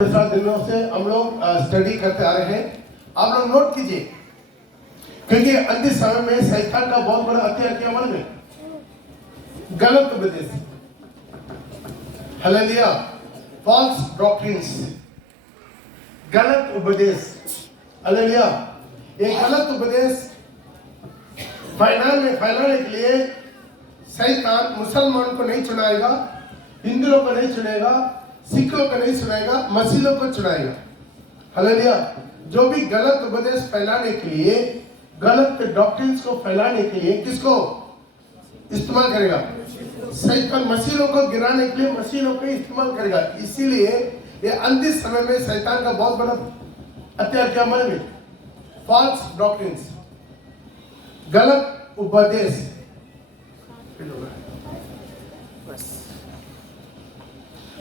सात दिनों से हम लोग स्टडी करते आ रहे हैं। आप लोग नोट कीजिए, क्योंकि अंतिम समय में शैतान का बहुत बड़ा हथियार क्या मालूम है? गलत उपदेश, हालेलुया, फॉल्स डॉक्ट्रिन्स, गलत उपदेश, हालेलुया। ये गलत उपदेश फैलाने के लिए शैतान मुसलमान को नहीं चुनाएगा, हिंदुओं को नहीं चुनेगा, सिखों को नहीं चुनाएगा, मसीहों को चुनाएगा। हालेलुया। जो भी गलत उपदेश फैलाने के लिए, गलत डॉक्ट्रिन्स को फैलाने के लिए किसको इस्तेमाल करेगा? शैतान मसीहों को गिराने के लिए मसीहों को इस्तेमाल करेगा। इसीलिए ये अंतिम समय में शैतान का बहुत बड़ा हथियार क्या मालूम है? फॉल्स डॉक्ट्रिन्स, गलत उपदेश।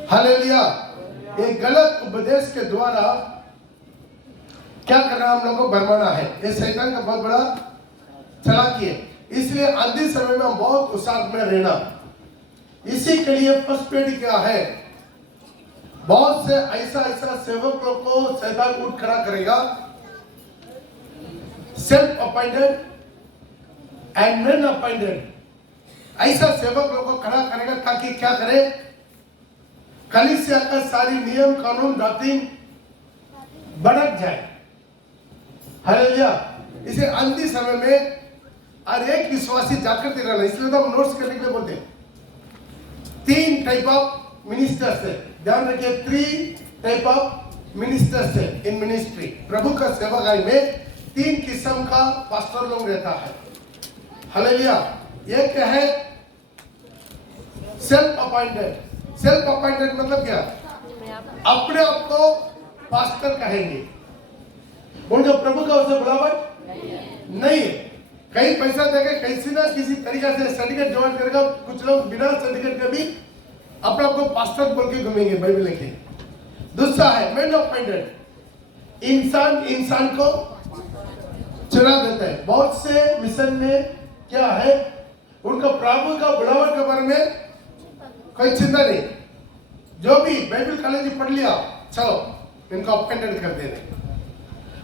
हालेलुया। ये गलत उपदेश के द्वारा क्या करना हम लोगों को बरमाना है। ये शैतान का बहुत बड़ा चालाकी है। इसलिए अंतिम समय में हम बहुत उत्साह में रहना। इसी के लिए फर्स्ट पेड क्या है? बहुत से ऐसा सेवकों को शैतान उठ खड़ा करेगा, self appointed and non appointed. ऐसा सेवक लोगों को खड़ा करेगा ताकि क्या करे? कलीसिया का सारी नियम कानून डॉक्ट्रिन भड़क जाए। हालेलुया। इसे अंतिम समय में हर एक विश्वासी जागृत रहना। इसलिए तो हम नोट्स करने के लिए बोलते हैं। 3 टाइप ऑफ मिनिस्टर्स है, ध्यान रखिए। 3 टाइप ऑफ मिनिस्टर्स है इन मिनिस्ट्री। प्रभु का सेवकाई में 3 किस्म का पास्टर लोग रहता है। हालेलुया। ये क्या है? Self appointed. सेल्फ अपॉइंटेड मतलब क्या? अपने आप को पास्टर कहेंगे, उनका प्रभु का उसे बुलावा नहीं है। कहीं पैसा देके कैसी ना किसी तरीका से सर्टिफिकेट ज्वाइन करेगा। कुछ लोग बिना सर्टिफिकेट के भी अपने आप को पास्टर बोल के घूमेंगे, बाइबल लिखे। दूसरा है मैन अपॉइंटेड। इंसान को चुना देता है। बहुत से मिशन में क्या है? उनका प्रभु का बुलावट के बारे में कोई चिंता नहीं। जो भी बाइबल कॉलेज पढ़ लिया, चलो इनको अपॉइंटेड कर दे रहे,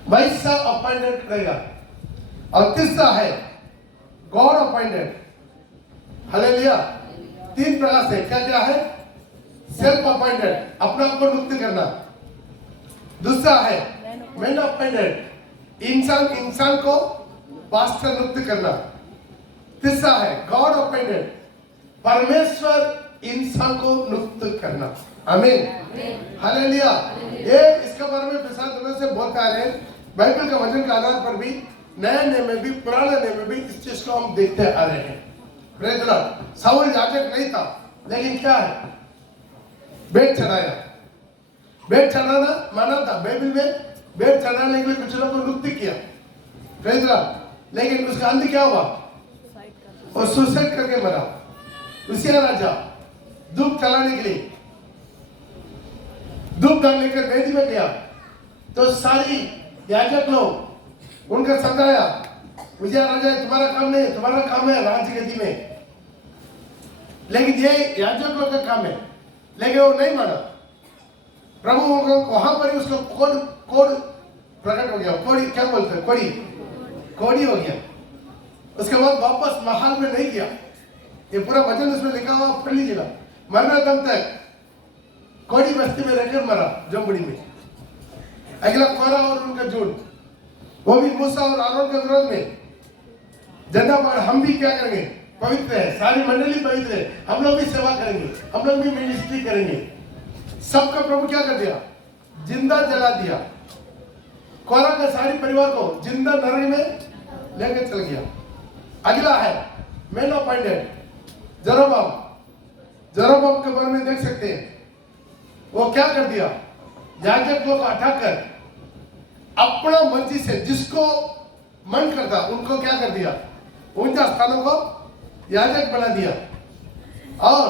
वैसा अपॉइंटेड करेगा। और तीसरा है गॉड अपॉइंटेड। हालेलुया। 3 प्रकार से क्या क्या है? सेल्फ अपॉइंटेड, अपना आप को नियुक्त करना। दूसरा है मैन अपॉइंटेड, इंसान को पास्टर नियुक्त करना। तीसरा है गॉड अपॉइंटेड, परमेश्वर इंसान को नियुक्त करना। आमीन, हालेलुया। ये इसके बारे में पिछले दिनों से बोलते आ रहे हैं। बाइबल के वचन के आधार पर भी, नए नियम में भी, पुराने नियम में भी इस चीज को हम देखते आ रहे हैं। Praise the Lord. साउल याजक नहीं था, लेकिन क्या है? भेंट चढ़ाया। भेंट चढ़ाना माना था। बाइबल में भेंट चढ़ाने के लिए कुछ लोगों को नियुक्त किया। Praise the Lord. लेकिन उसका अंत क्या हुआ? वो सुसाइड करके मरा। उसिया राजा धूप चलाने के लिए धूप दान लेकर वेदी में गया, तो सारी याजक लोग उनका समझाया, उसिया राजा तुम्हारा काम नहीं, तुम्हारा काम है राज्य गद्दी में, लेकिन ये याजक लोग का काम है। लेकिन वो नहीं माना। प्रभु वहां पर ही उसका कोड प्रकट हो गया। कोड़ी क्या बोलते हैं? कोड़ी हो गया। उसके बाद वापस महल में नहीं गया। ये पूरा वचन उसमें लिखा हुआ, पढ़ लीजिएगा। मरना दम तक कोड़ी बस्ती में रहकर मरा, जमबुड़ी में। अगला कोरा और उनका झूठ, वो भी मूसा और आरोन के विरोध में झंडा पर। हम भी क्या करेंगे? पवित्र है, सारी मंडली पवित्र है, हम लोग भी सेवा करेंगे, हम लोग भी मिनिस्ट्री करेंगे। सबका प्रभु क्या कर दिया? जिंदा जला दिया। कोरा का सारी परिवार को जिंदा नरक में लेकर चल गया। अगला है मैन अपॉइंटेड, जेरोबाम के बारे में देख सकते हैं। वो क्या कर दिया? याजक लोग को हटाकर अपना मर्जी से जिसको मन करता उनको क्या कर दिया? उनका स्थानों को याजक बना दिया। और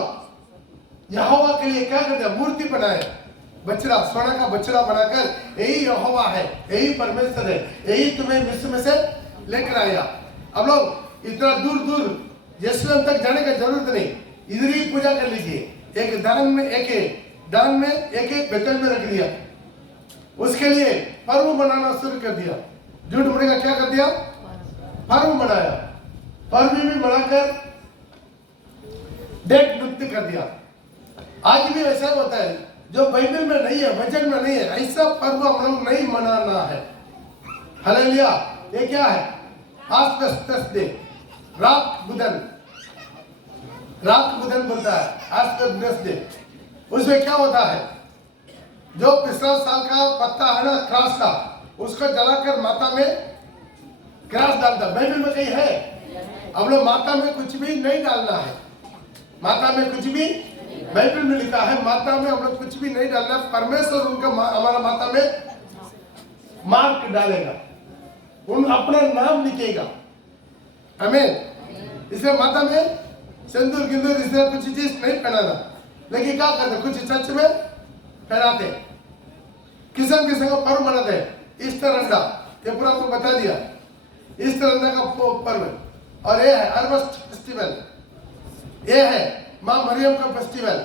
यहोवा के लिए क्या कर दिया? मूर्ति बनाए, बछड़ा, सोना का बछड़ा बनाकर, यही यहोवा है, यही परमेश्वर है, यही तुम्हें मिस्र में से लेकर आया। अब लोग इतना दूर दूर यरूशलेम तक जाने का जरूरत नहीं, इधर ही पूजा कर लीजिए। एक दान में एक बेतल में रख दिया, उसके लिए पर्व मनाना शुरू कर दिया। झूठ मुड़ी का क्या कर दिया? पर्व मनाया। पर्व भी मनाकर डेट नृत्य कर दिया। आज भी ऐसा होता है, जो बाइबल में नहीं है, वचन में नहीं है, ऐसा पर्व हम लोग नहीं मनाना है। हालेलुया। ये क्या है? आस्पेक्टस डे, रात बुधन बोलता है आस्पेक्टस डे। उसमें क्या होता है? जो पिछला साल का पत्ता है ना, क्रॉस का, उसको जलाकर माता में क्रॉस डालता। बाइबल में कहीं है? अब लोग माता में कुछ भी नहीं डालना है। माता में कुछ भी, बाइबल में लिखा है माता में हम लोग कुछ भी नहीं डालना। परमेश्वर उनका हमारा माता में मार्क डालेगा, उन अपना नाम लिखेगा। आमीन। इसलिए माता में सिंदूर गिंदूर इसलिए कुछ चीज नहीं पहनाना, लेकिन क्या करते? कुछ चर्च में पहनाते, किस्म किस्म का पर्व मनाते। ईस्टर अंडा, ये पूरा आपको बता दिया, ईस्टर अंडा का पर्व। और ये है हार्वेस्ट फेस्टिवल, ये है माँ मरियम का फेस्टिवल।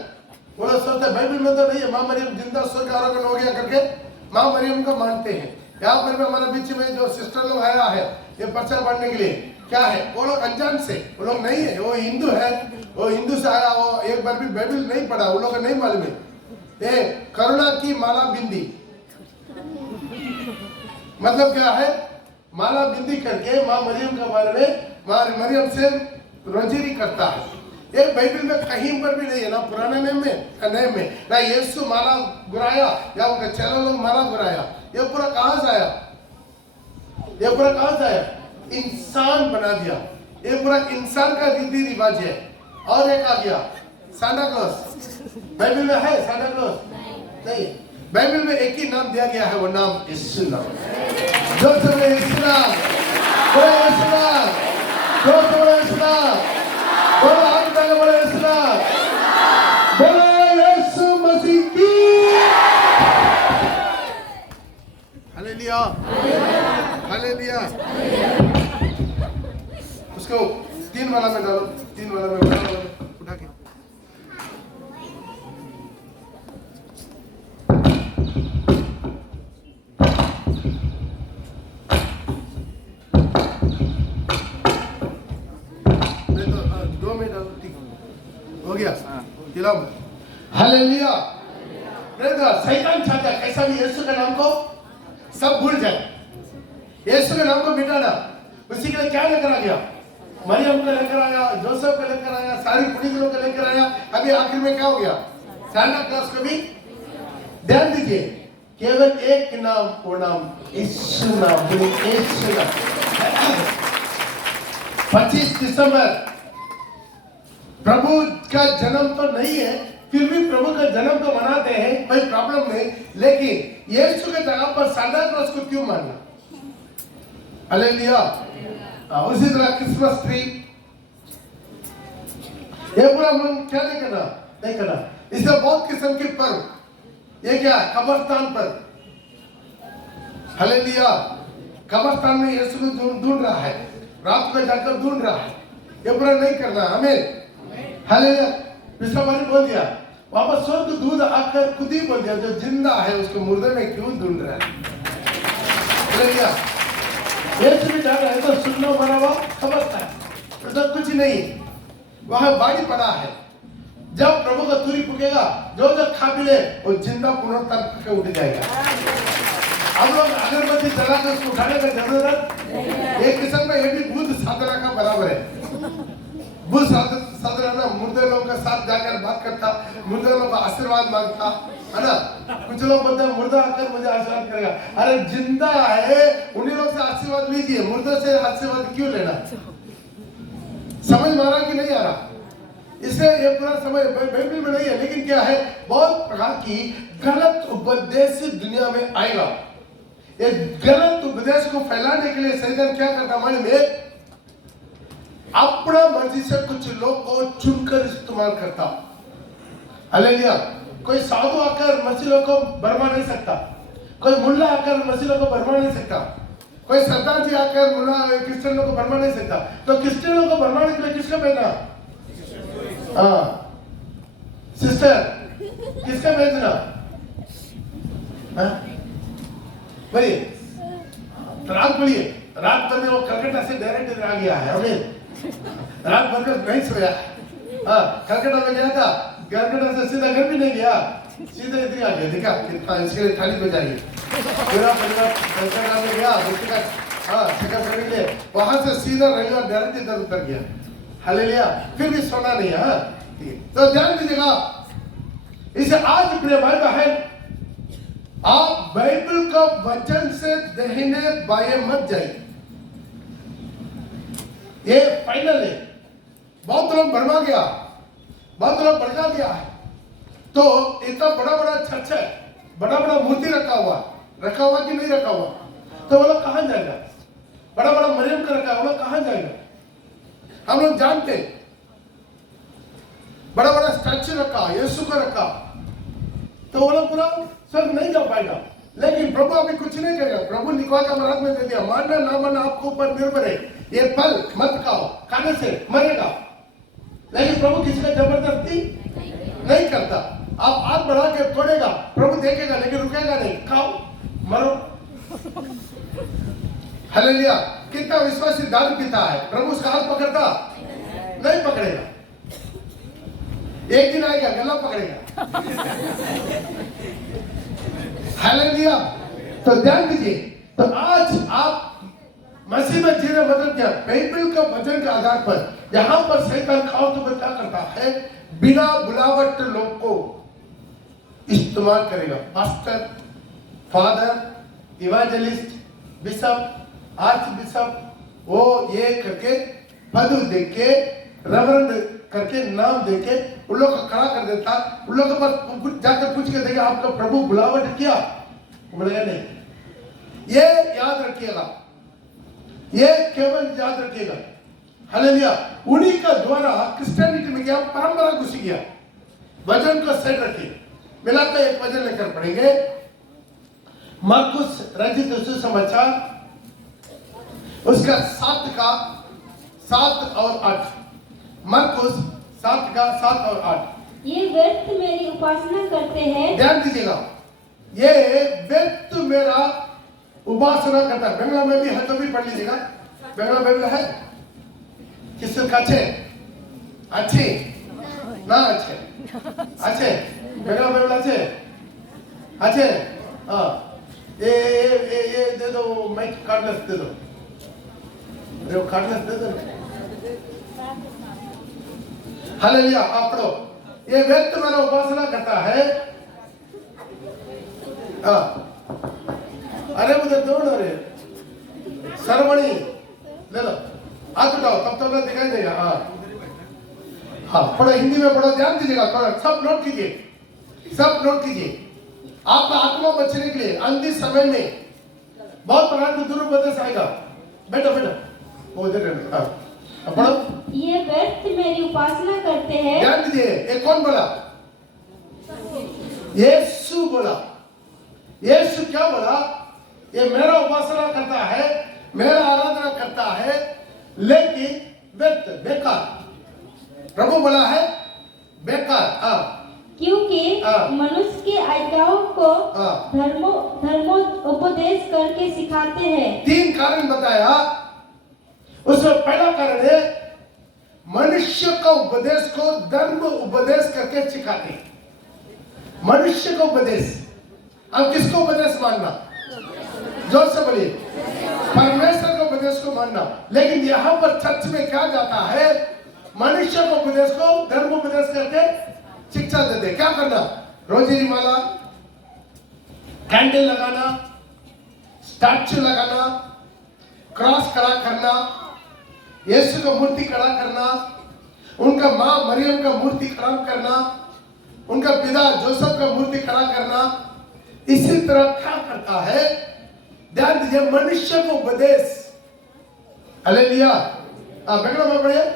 वो लोग सोचते बाइबल में तो नहीं है, माँ मरियम जिंदा स्वर्ग आरोहण हो गया करके माँ मरियम को मानते हैं। यहाँ पर भी हमारे बीच में जो सिस्टर लोग आया है ये प्रचार बढ़ने के लिए, क्या है? वो लोग अनजान से, वो लोग नहीं है, वो हिंदू है, वो हिंदू से आया, वो एक बार भी बाइबल नहीं पढ़ा, वो लोग को नहीं मालूम है। ये करुणा की माला बिंदी मतलब क्या है? माला बिंदी करके माँ मरियम के बारे में, माँ मरियम से रोजेरी करता है। ये बाइबल में कहीं पर भी नहीं है, ना पुराने नेम में ना नए में, ना यीशु माला गुराया या उनके चेलों लोग माला गुराया। ये पूरा कहां से आया? ये पूरा कहां से आया? इंसान बना दिया। ये पूरा इंसान का रीति रिवाज है। और एक आ गया सांता क्लॉस। बाइबल में है सांता क्लॉस? नहीं। बाइबल में एक ही नाम दिया गया है, वो नाम यीशु नाम। जो सब यीशु नाम, बोले यीशु नाम, जो सब यीशु नाम, बोलो हाथ उठा के बोले यीशु नाम, बोले यीशु मसीह की। Hallelujah, hallelujah. उसको 3 वाला में डालो, 3 वाला में उठा के। हो गया? हालेलुया। शैतान चाहता है कैसा भी यीशु के नाम को सब भूल जाए, यीशु के नाम को मिटाना। उसी के लिए क्या लेकर आ गया? मरियम को लेकर आया, जोसेफ को लेकर आया, सारी पुनीतों को लेकर आया। अभी आखिर में क्या हो गया? सांता क्लॉस को भी। ध्यान दीजिए, केवल एक नाम, वो नाम यीशु नाम। 25 दिसंबर प्रभु का जन्म तो नहीं है, फिर भी प्रभु का जन्म तो मनाते हैं, कोई प्रॉब्लम नहीं। लेकिन यीशु के जगह पर सांता क्लॉस को क्यों मानना? हालेलुया। उसी तरह क्रिसमस ट्री, ये पूरा मन क्या नहीं करना, नहीं करना। इससे बहुत किस्म के पर्व। ये क्या? कब्रिस्तान पर। हालेलुया। कब्रिस्तान में यीशु को ढूंढ रहा है, रात में जाकर ढूंढ रहा है। ये पूरा नहीं करना हमें। हालेलुया। पिछला बार बोल दिया, वापस स्वर्ग दूध आकर खुद ही बोल दिया, जो जिंदा है उसको मुर्दे में क्यों ढूंढ रहा है? हालेलुया। यीशु भी जान रहा है तो सुनना मरा हुआ समझता है, तो कुछ नहीं, वहां बाड़ी पड़ा है। जब प्रभु का तुरी फूकेगा, जो जो खा पी ले वो जिंदा पुनरुत्थान के उठ जाएगा। हम लोग अगरबत्ती जलाकर उसको उठाने का जरूरत नहीं। एक किस्म में ये भी बुद्ध साधना का बराबर है। बुद्ध साधना मुर्दे लोगों के साथ जाकर बात करता, मुर्दे लोगों का आशीर्वाद मांगता है ना। कुछ लोग बोलते हैं मुर्दा आकर मुझे आशीर्वाद करेगा। अरे जिंदा है, उन्हीं लोग से आशीर्वाद लीजिए, मुर्दे से आशीर्वाद क्यों लेना? समझ में आ रहा कि नहीं आ रहा? इससे ये पूरा समझ बाइबल में नहीं है, लेकिन क्या है? बहुत प्रकार की गलत उपदेश दुनिया में आएगा। ये गलत उपदेश को फैलाने के लिए शैतान क्या करता मालूम है? अपना मर्जी से कुछ लोग को चुनकर इस्तेमाल करता। हालेलुया। कोई साधु आकर मसीहों को भरमा नहीं सकता, कोई मुल्ला आकर मसीहों को भरमा नहीं सकता, कोई सरदार जी आकर मुल्ला क्रिश्चियनों को भरमा नहीं सकता। तो क्रिश्चियनों को भरमाने के लिए किसका भेजना? हाँ सिस्टर, किसका भेजना? बोलिए रात बोलिए रात भर में वो कलकत्ता से डायरेक्ट इधर आ गया है हमें रात भर का नहीं सोया हाँ कलकत्ता में गया था कलकत्ता से सीधा घर भी नहीं गया सीधा इधर आ गया देखा कितना इसके लिए थाली बजाइए पूरा परिवार कलकत्ता में गया देखा हाँ शिखर करने के लिए वहां से सीधा रविवार डायरेक्ट इधर उतर गया हालेलुया फिर भी सोना नहीं है हाँ तो ध्यान दीजिएगा इसे आज प्रिय भाई बहन आप बाइबल का वचन से दाहिने बाएं मत जाइए ये फाइनल है बहुत लोग भरमा गया बहुत लोग भड़का गया है तो इतना बड़ा बड़ा चर्च है बड़ा बड़ा मूर्ति रखा हुआ कि नहीं रखा हुआ तो वो लोग कहां जाएगा बड़ा बड़ा मरियम का रखा वो लोग कहां जाएगा हम लोग जानते बड़ा बड़ा स्टैचू रखा यीशु का रखा तो वो लोग पूरा स्वर्ग नहीं जा पाएगा लेकिन प्रभु अभी कुछ नहीं करेगा प्रभु लिखवा के हमारे हाथ में दे दिया मानना ना मानना आपको ऊपर निर्भर है ये फल मत खाओ खाने से मरेगा लेकिन प्रभु किसी का जबरदस्ती नहीं करता आप हाथ बढ़ा के तोड़ेगा प्रभु देखेगा लेकिन रुकेगा नहीं खाओ मरो हालेलुया कितना विश्वासी दारू पीता है प्रभु उसका हाथ पकड़ता नहीं पकड़ेगा एक दिन आएगा गला पकड़ेगा हालेलुया तो ध्यान दीजिए तो आज आप मसीह में जी रहे मतलब क्या बाइबल का वचन के आधार पर यहां पर शैतान खाओ तो क्या करता है बिना बुलावट लोग को इस्तेमाल करेगा pastor father evangelist bishop arch bishop वो ये करके पद दे के रेवरेंड करके नाम देके उन लोग को खड़ा कर देता उन लोग के पास जाकर पूछ के देगा आपका प्रभु बुलावट किया बोलेगा नहीं ये याद रखिएगा ये केवल याद रखिएगा हालेलुया उन्हीं का द्वारा क्रिश्चियनिटी में क्या परंपरा घुस गया वचन को सेट रखिए मिलाकर एक वचन लेकर पढ़ेंगे मरकुस रचित सुसमाचार उसका 7 और 8 मरकुस 7 और 8 ये व्यर्थ मेरी उपासना करते हैं ध्यान दीजिएगा ये व्यर्थ मेरा उपासना करता है बंगला में भी है तो भी पढ़ लीजिएगा बंगला बाइबल है किसके अच्छे अच्छे ना अच्छे अच्छे बंगला बाइबल अच्छे हाँ ये दे दो माइक कार्डलेस दे दो अरे कार्डलेस दे दो हालेलुया आप पढ़ो ये व्यक्ति मेरा उपासना करता है अरे मुझे दो रे सरवणी ले लो हाथ उठाओ तब तो मैं दिखाई देगा हाँ पढ़ो हिंदी में पढ़ो ध्यान दीजिएगा सब नोट कीजिए आपका आत्मा बचने के लिए अंतिम समय में बहुत प्रकार के दुरुपदेश आएगा बैठो वो दे रहे पढ़ो ये व्यर्थ मेरी उपासना करते हैं ध्यान दीजिए ये कौन बोला यीशु बोला यीशु क्या बोला ये मेरा उपासना करता है मेरा आराधना करता है लेकिन व्यर्थ बेकार प्रभु बोला है बेकार क्योंकि मनुष्य की आज्ञाओं को धर्मोपदेश करके सिखाते हैं 3 कारण बताया उसमें पहला कारण है मनुष्य का उपदेश को धर्म उपदेश करके सिखाते हैं मनुष्य का उपदेश अब किसको उपदेश मानना जोर से बोलिए परमेश्वर का उपदेश को मानना लेकिन यहाँ पर चर्च में क्या जाता है मनुष्य को उपदेश को धर्म उपदेश करके शिक्षा देते क्या करना रोजेरी माला कैंडल लगाना स्टैचू लगाना क्रॉस खड़ा करना यीशु का मूर्ति खड़ा करना उनका माँ मरियम का मूर्ति खड़ा करना उनका पिता जोसेफ का मूर्ति खड़ा करना इसी तरह क्या करता है ध्यान दीजिए मनुष्य को उपदेश हालेलुया बंगला में पढ़िए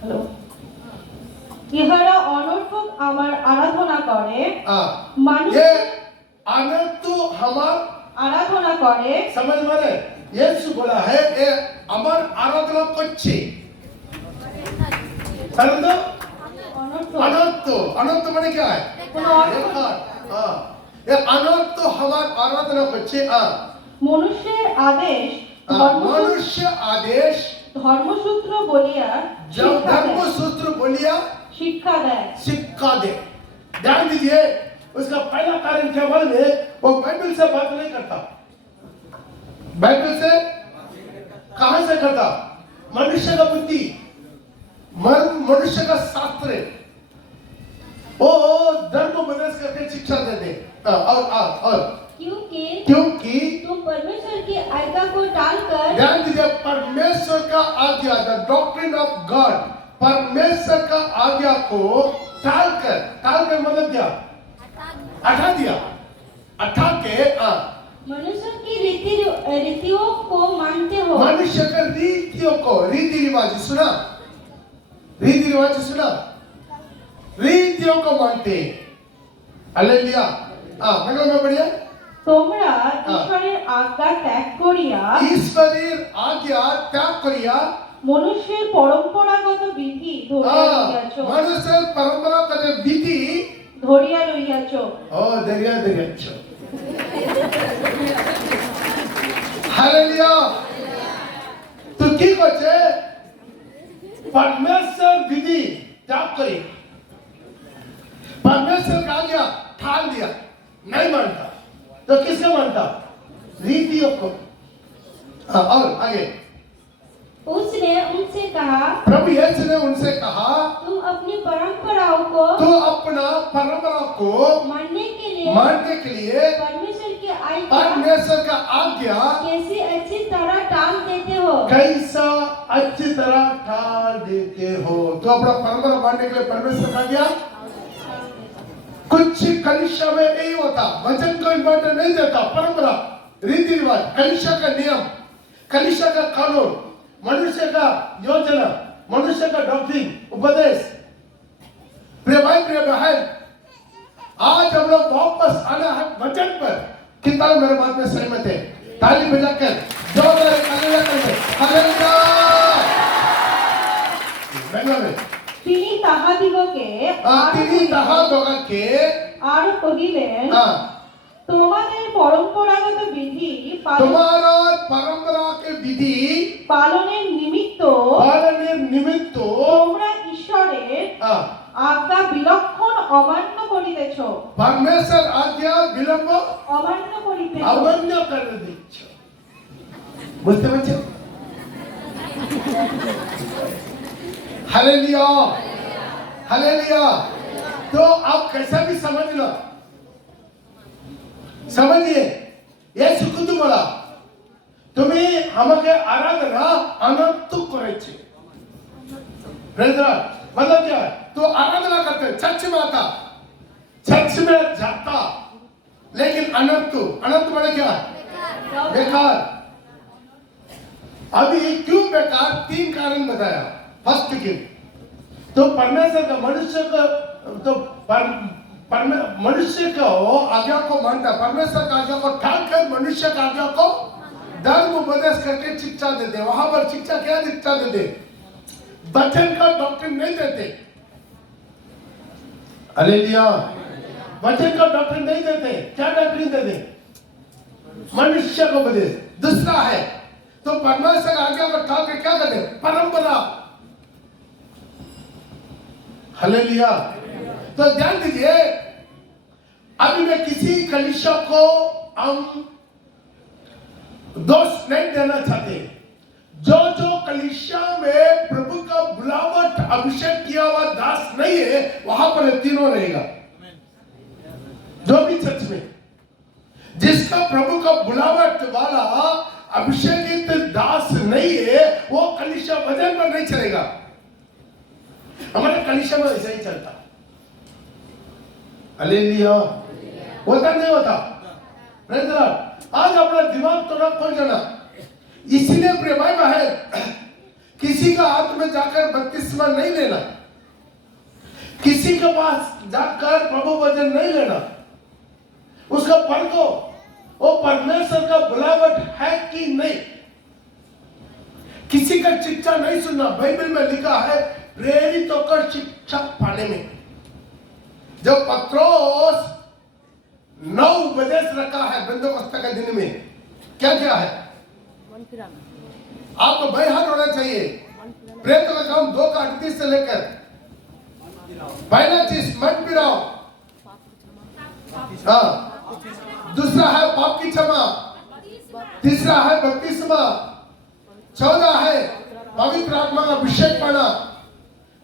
হ্যালো ইহারা অনর্থক আমার আরাধনা করে মানুষ अनर्थ हमार आराधना करे समझ में यीशु बोला है ये अमर आराधना করছে परंतु অনর্থ अनर्थ माने क्या है? কোনো অর্থ बेकार। हाँ, ये अनर्थ हमारे आराधना बच्चे মনুষ্যের আদেশ ধর্মসূত্র मनुष्य आदेश ধর্মসূত্র বলিয়া जब শিক্ষা धर्म দেয়। सूत्र बोलिया শিক্ষা দেয় सिक्का दे। ध्यान दीजिए, उसका पहला कारण क्या मालूम है? वो बाइबल से बात नहीं करता। बाइबल से कहां से करता? मनुष्य का बुद्धि, मनुष्य का शास्त्र, वो धर्म उपदेश करके शिक्षा देते। और क्योंकि तुम परमेश्वर की आज्ञा को टालकर ध्यान दीजिए, परमेश्वर का आज्ञा, द डॉक्ट्रिन ऑफ गॉड, परमेश्वर का आज्ञा को टालकर मतलब क्या? हटा दिया। हटा के मनुष्य की रीतियों को मानते हो। मनुष्य का रीतियों को, रीति रिवाज सुना, रीतियों को मानते हैं। हालेलुया। मतलब मैं बढ़िया, তোমরা ঈশ্বরের আজ্ঞা ত্যাগ করিয়া ईश्वरीय आज्ञा त्याग करिया মনুষ্যের পরম্পরাগত বিধি मनुष्य परंपरा का विधि ধরিয়া লইয়াছ। दरिया हालेलुया। तो की करछे? परमेश्वर विधि त्याग करी, परमेश्वर का आज्ञा ठाल दिया, नहीं मानता। तो किसको मानता? रीतियों को। और आगे उसने उनसे कहा, प्रभु यीशु ने उनसे कहा, तुम अपनी परंपराओं को तो अपना परंपरा को मानने के लिए परमेश्वर का आज्ञा कैसी अच्छी तरह टाल देते हो। कैसा अच्छी तरह टाल देते हो। तो अपना परंपरा मानने के लिए परमेश्वर का आज्ञा, कुछ कलिशा में नहीं होता, वचन को इम्पोर्टेंट नहीं देता, परंपरा, रीति रिवाज, कलिशा का नियम, कलिशा का कानून, मनुष्य का योजना, मनुष्य का डॉक्ट्रिन, उपदेश। प्रिय भाई, प्रिय बहन, आज हम लोग वापस आना है वचन पर। कितना मेरे बात में सहमत है? ताली बजाकर जोरदार हालेलुया करें। हालेलुया। बेंगलोर তিনি তাহাদিগকে আর কহিলেন, তোমাদের পরম্পরাগত বিধি পালনের নিমিত্ত তোমরা ঈশ্বরের आज्ञा विलक्षण अमान्य करितेछ। परमेश्वर आज्ञा विलंब अमान्य करितेछ, अमान्य कर दिछ। बुझते बच्चे? Hallelujah, hallelujah. तो आप कैसा भी समझ लो, समझिए, यीशु खुद बोला, तुम्हें हमके आराधना अनंत करेছে। ब्रदर, मतलब क्या है? तो आराधना करते, चर्च में आता, चर्च में जाता, लेकिन अनंत माने क्या है? बेकार। अभी क्यों बेकार? 3 कारण बताया। फर्स्ट के तो परमेश्वर का मनुष्य को, तो मनुष्य को आज्ञा को मानता, परमेश्वर का आज्ञा को ठाल कर मनुष्य का आज्ञा को धर्म उपदेश करके शिक्षा देते। वहां पर शिक्षा क्या शिक्षा देते? वचन का डॉक्ट्रिन नहीं देते। हालेलुया। वचन का डॉक्ट्रिन नहीं देते। क्या डॉक्ट्रिन देते? मनुष्य को उपदेश। दूसरा है तो परमेश्वर का आज्ञा को ठाल के क्या करते? परंपरा। हालेलुया। तो ध्यान दीजिए, अभी मैं किसी कलीसिया को हम दोष नहीं देना चाहते। जो कलीसिया में प्रभु का बुलावट अभिषेक किया हुआ दास नहीं है, वहां पर तीनों रहेगा। जो भी चर्च में जिसका प्रभु का बुलावट वाला अभिषेकित दास नहीं है, वो कलीसिया वचन पर नहीं चलेगा। हमारे कलीसिया में ऐसा ही चलता। हालेलुया। होता नहीं होता? ब्रदर, आज अपना दिमाग थोड़ा खोल जाना। इसलिए प्रिय भाई बहन, किसी का हाथ में जाकर बपतिस्मा नहीं लेना, किसी के पास जाकर प्रभु वचन नहीं लेना, उसका परखो वो परमेश्वर का बुलावट है कि नहीं। किसी का शिक्षा नहीं सुनना। बाइबल में लिखा है प्रेरित होकर शिक्षा पाने में। जब पत्रोस 9 उपदेश रखा है पेंटेकोस्ते के दिन में, क्या क्या है? आपको बयान होना चाहिए। प्रेरितों का काम 2:38 से लेकर, पहला चीज मन फिराओ, दूसरा है पाप की क्षमा, तीसरा है बपतिस्मा, 14 है पवित्र आत्मा का अभिषेक पाना,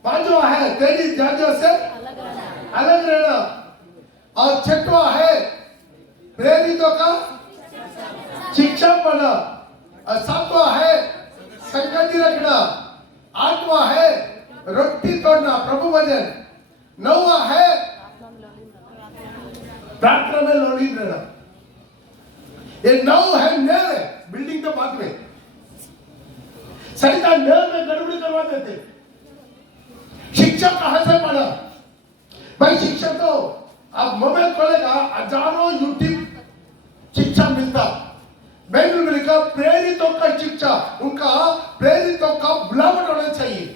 5वां है तेरी जातियों से अलग रहना, और 6वां है प्रेरितों का शिक्षा पाना, और 7वां है संगति रखना, 8वां है रोटी तोड़ना प्रभु वचन, 9वां है प्रार्थना में लोलीन रहना। ये 9 है नए बिल्डिंग के बाद में। शैतान नए में गड़बड़ी करवा देते। शिक्षा कहां से पढ़ा भाई? शिक्षा तो आप मोबाइल खोलेगा, हजारों यूट्यूब शिक्षा मिलता। बाइबल में लिखा प्रेरितों का शिक्षा, उनका प्रेरितों का बुलावट होना चाहिए।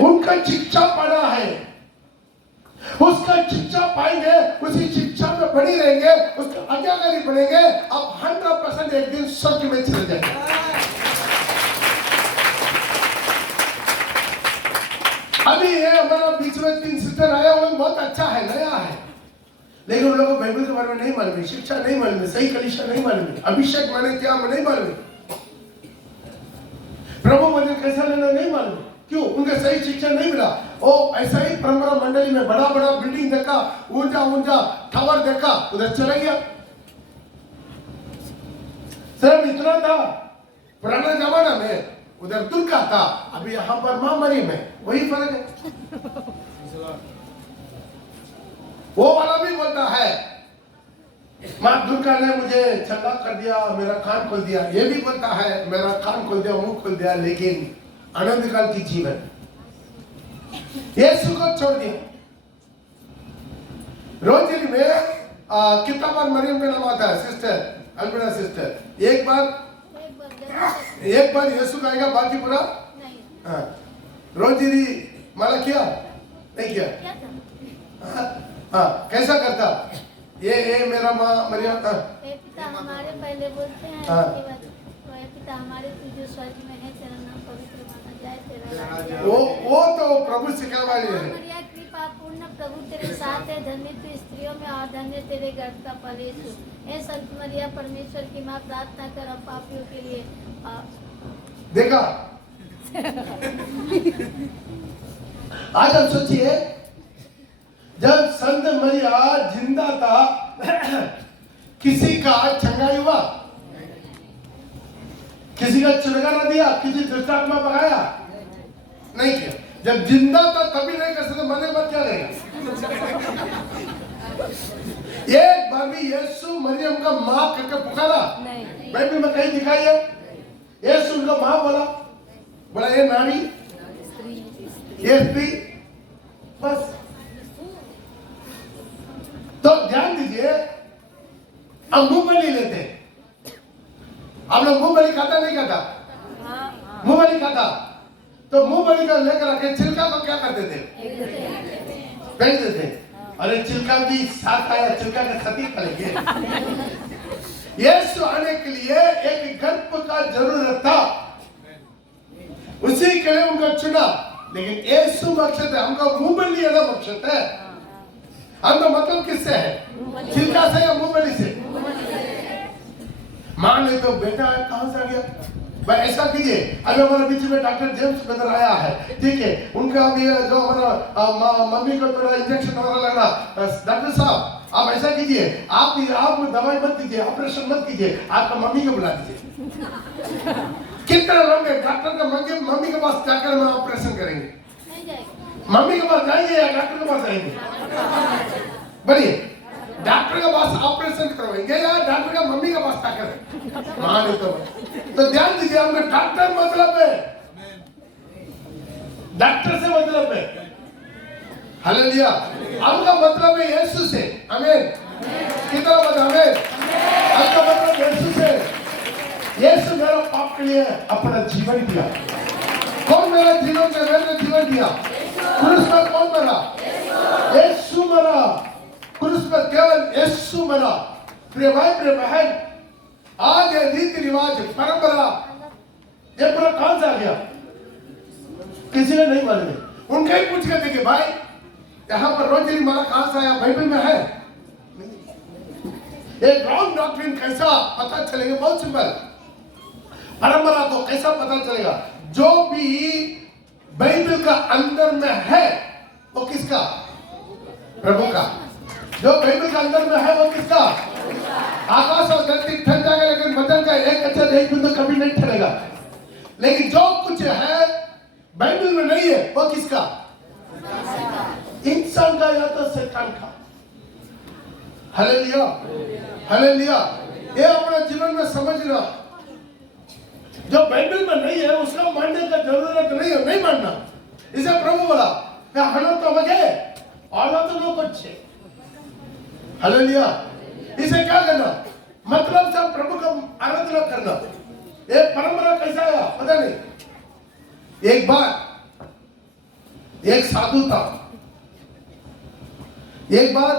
उनका शिक्षा पढ़ा है, उसका शिक्षा पाएंगे, उसी शिक्षा में बनी रहेंगे, उसका आज्ञाकारी बनेंगे, आप 100% एक दिन स्वर्ग में चले जाएंगे। अभी ये हमारा बीच में 3 सिस्टर आया, वो बहुत अच्छा है, नया है, लेकिन उन लोगों को बाइबल के बारे में नहीं मालूम है, शिक्षा नहीं मालूम है, सही कलीसिया नहीं मालूम है, अभिषेक माने क्या नहीं मालूम है, प्रभु वचन कैसा लेना नहीं मालूम। क्यों? उनके सही शिक्षा नहीं मिला। ओ ऐसा ही परंपरा मंडली में बड़ा बड़ा बिल्डिंग देखा, ऊंचा ऊंचा टावर देखा, उधर चला गया। सिर्फ इतना था, पुराना जमाना में उधर दुर्गा था, अभी यहाँ पर मां मरियम है, वही फर्क है। वो वाला भी बोलता है मां दुर्गा ने मुझे छल्ला कर दिया, मेरा कान खोल दिया, ये भी बोलता है मेरा कान खोल दिया, मुंह खोल दिया, लेकिन अनंत काल की जीवन यीशु को छोड़ दिया। रोजिली में किताब मरियम का नाम आता है, सिस्टर अल्बिना सिस्टर। एक बार यीशु गाएगा, बाकी पूरा नहीं। रोजिली माला किया नहीं किया? हाँ कैसा करता? ये मेरा माँ मरियम पिता हमारे पहले बोलते हैं, पिता हमारे जो स्वर्ग में है, तेरा नाम पवित्र माना जाए, तेरा राज्य। वो तो प्रभु सिखाने वाली है। मरिया कृपा पूर्ण प्रभु तेरे साथ है, धन्य तू स्त्रियों में और धन्य तेरे गर्भ का फल यीशु। हे संत मरिया परमेश्वर की माँ, प्रार्थना कर हम पापियों के लिए। देखा आज हम सोचिए, जब संत मरिया जिंदा था किसी का चंगाई हुआ? किसी का छुटकारा दिया? किसी दुष्टात्मा भगाया? नहीं किया। जब जिंदा था तभी नहीं कर सकते, मरने के बाद क्या रहेगा? एक बार भी यीशु मरियम का माँ करके पुकारा बाइबल में कहीं दिखाई है? यीशु उनका माँ बोला ये नारी, ये स्त्री, बस। तो ध्यान दीजिए, हम मुंह बलि लेते हैं। आप लोग मुंह बलि खाता नहीं खाता? मुंह बलि खाता तो मुंह बलि का लेकर आके छिलका को क्या करते थे? फेंक देते। अरे छिलका भी साथ आया, छिलका का खती करेंगे। यीशु आने के लिए एक गर्भ का जरूरत था, उसी के लिए उनको चुना। लेकिन यीशु मकसद है, हमका मुंह बलि वाला मकसद है। हमका मतलब किससे है? छिलका से या मुंह बलि से? मां ने तो बेटा कहां से आ गया भाई? ऐसा कीजिए, अभी हमारे बीच में डॉक्टर जेम्स ब्रदर आया है, ठीक है, उनका भी जो हमारा मम्मी को थोड़ा इंजेक्शन वगैरह लगना, डॉक्टर साहब आप ऐसा कीजिए, आप दवाई मत कीजिए, ऑपरेशन मत कीजिए, आपका मम्मी को बुला दीजिए। कितने लोग डॉक्टर का मम्मी के पास जाकर हम ऑपरेशन करेंगे? मम्मी के पास जाएंगे या डॉक्टर के पास जाएंगे? बढ़िए, डॉक्टर के पास ऑपरेशन करवाएंगे या डॉक्टर का मम्मी के पास जाकर? मान तो ध्यान दीजिए, हमका डॉक्टर मतलब है, डॉक्टर से मतलब है। हालेलुया। हमका मतलब है यीशु से। आमीन। कितना बता? आमीन। हमका मतलब यीशु से। यीशु मेरा पाप के लिए अपना जीवन दिया। कौन मेरा जीवन में किया? क्रूस पर कौन मरा? यीशु मरा। क्रूस पर केवल यीशु मरा। प्रिय भाई प्रिय बहन, आज ये रीति रिवाज परंपरा ये पूरा कहां से आ गया? किसी ने नहीं मालूम। उनके ही पूछ के देखिए भाई यहाँ पर रोजरी माला कहां से आया? बाइबल में है? एक रॉन्ग डॉक्ट्रिन कैसा पता चलेगा? बहुत सिंपल। परंपरा को कैसा पता चलेगा? जो भी बाइबल का अंदर में है वो किसका? प्रभु का। जो बाइबल का अंदर में है वो किसका? आकाश और धरती ठहर जाएगा लेकिन वचन का एक अक्षर एक बिंदु कभी नहीं ठहरेगा। लेकिन जो कुछ है बाइबल में नहीं है वो किसका? इंसान का या तो शैतान का। Hallelujah hallelujah. ये अपना जीवन में समझना। जो बाइबल में नहीं है उसका मानने का जरूरत नहीं है, नहीं मानना। इसे प्रभु बोला हनन तो बगे और तो नो कुछ। हालेलुया। इसे क्या करना? मतलब से प्रभु का आराधना करना। ये परंपरा कैसा आया पता नहीं। एक बार एक साधु था। एक बार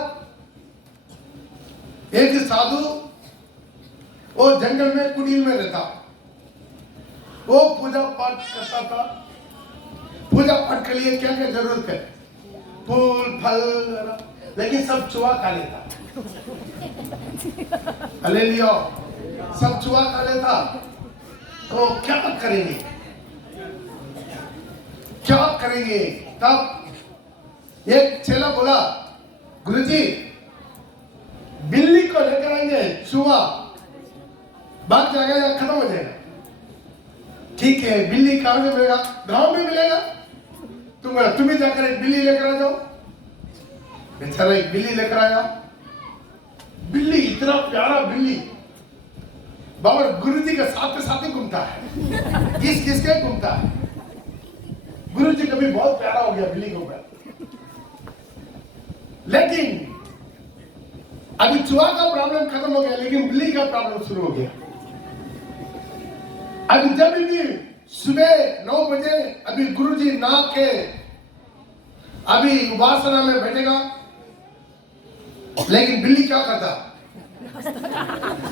एक साधु वो जंगल में कुटीर में रहता। वो पूजा पाठ करता था। पूजा पाठ के लिए क्या क्या जरूरत है? फूल फल, लेकिन सब चुहा खा लेता। हालेलुया। सब चुहा खा लेता। तो क्या करेंगे? क्या करेंगे? तब एक चेला बोला गुरुजी बिल्ली को लेकर आएंगे, चूहा भाग जाएगा या खत्म हो जाएगा। ठीक है, बिल्ली कहां में मिलेगा? गांव में मिलेगा। तुम ही जाकर एक बिल्ली लेकर आ जाओ। बेचारा एक बिल्ली लेकर आया। बिल्ली इतना प्यारा बिल्ली बाबा गुरुजी के साथ ही घूमता है। किस किसके घूमता है? गुरुजी कभी बहुत प्यारा हो गया बिल्ली के ऊपर। लेकिन अभी चूहा का प्रॉब्लम खत्म हो गया लेकिन बिल्ली का प्रॉब्लम शुरू हो गया। अभी जब भी सुबह 9 बजे अभी गुरुजी नहा के अभी उपासना में बैठेगा, लेकिन बिल्ली क्या करता?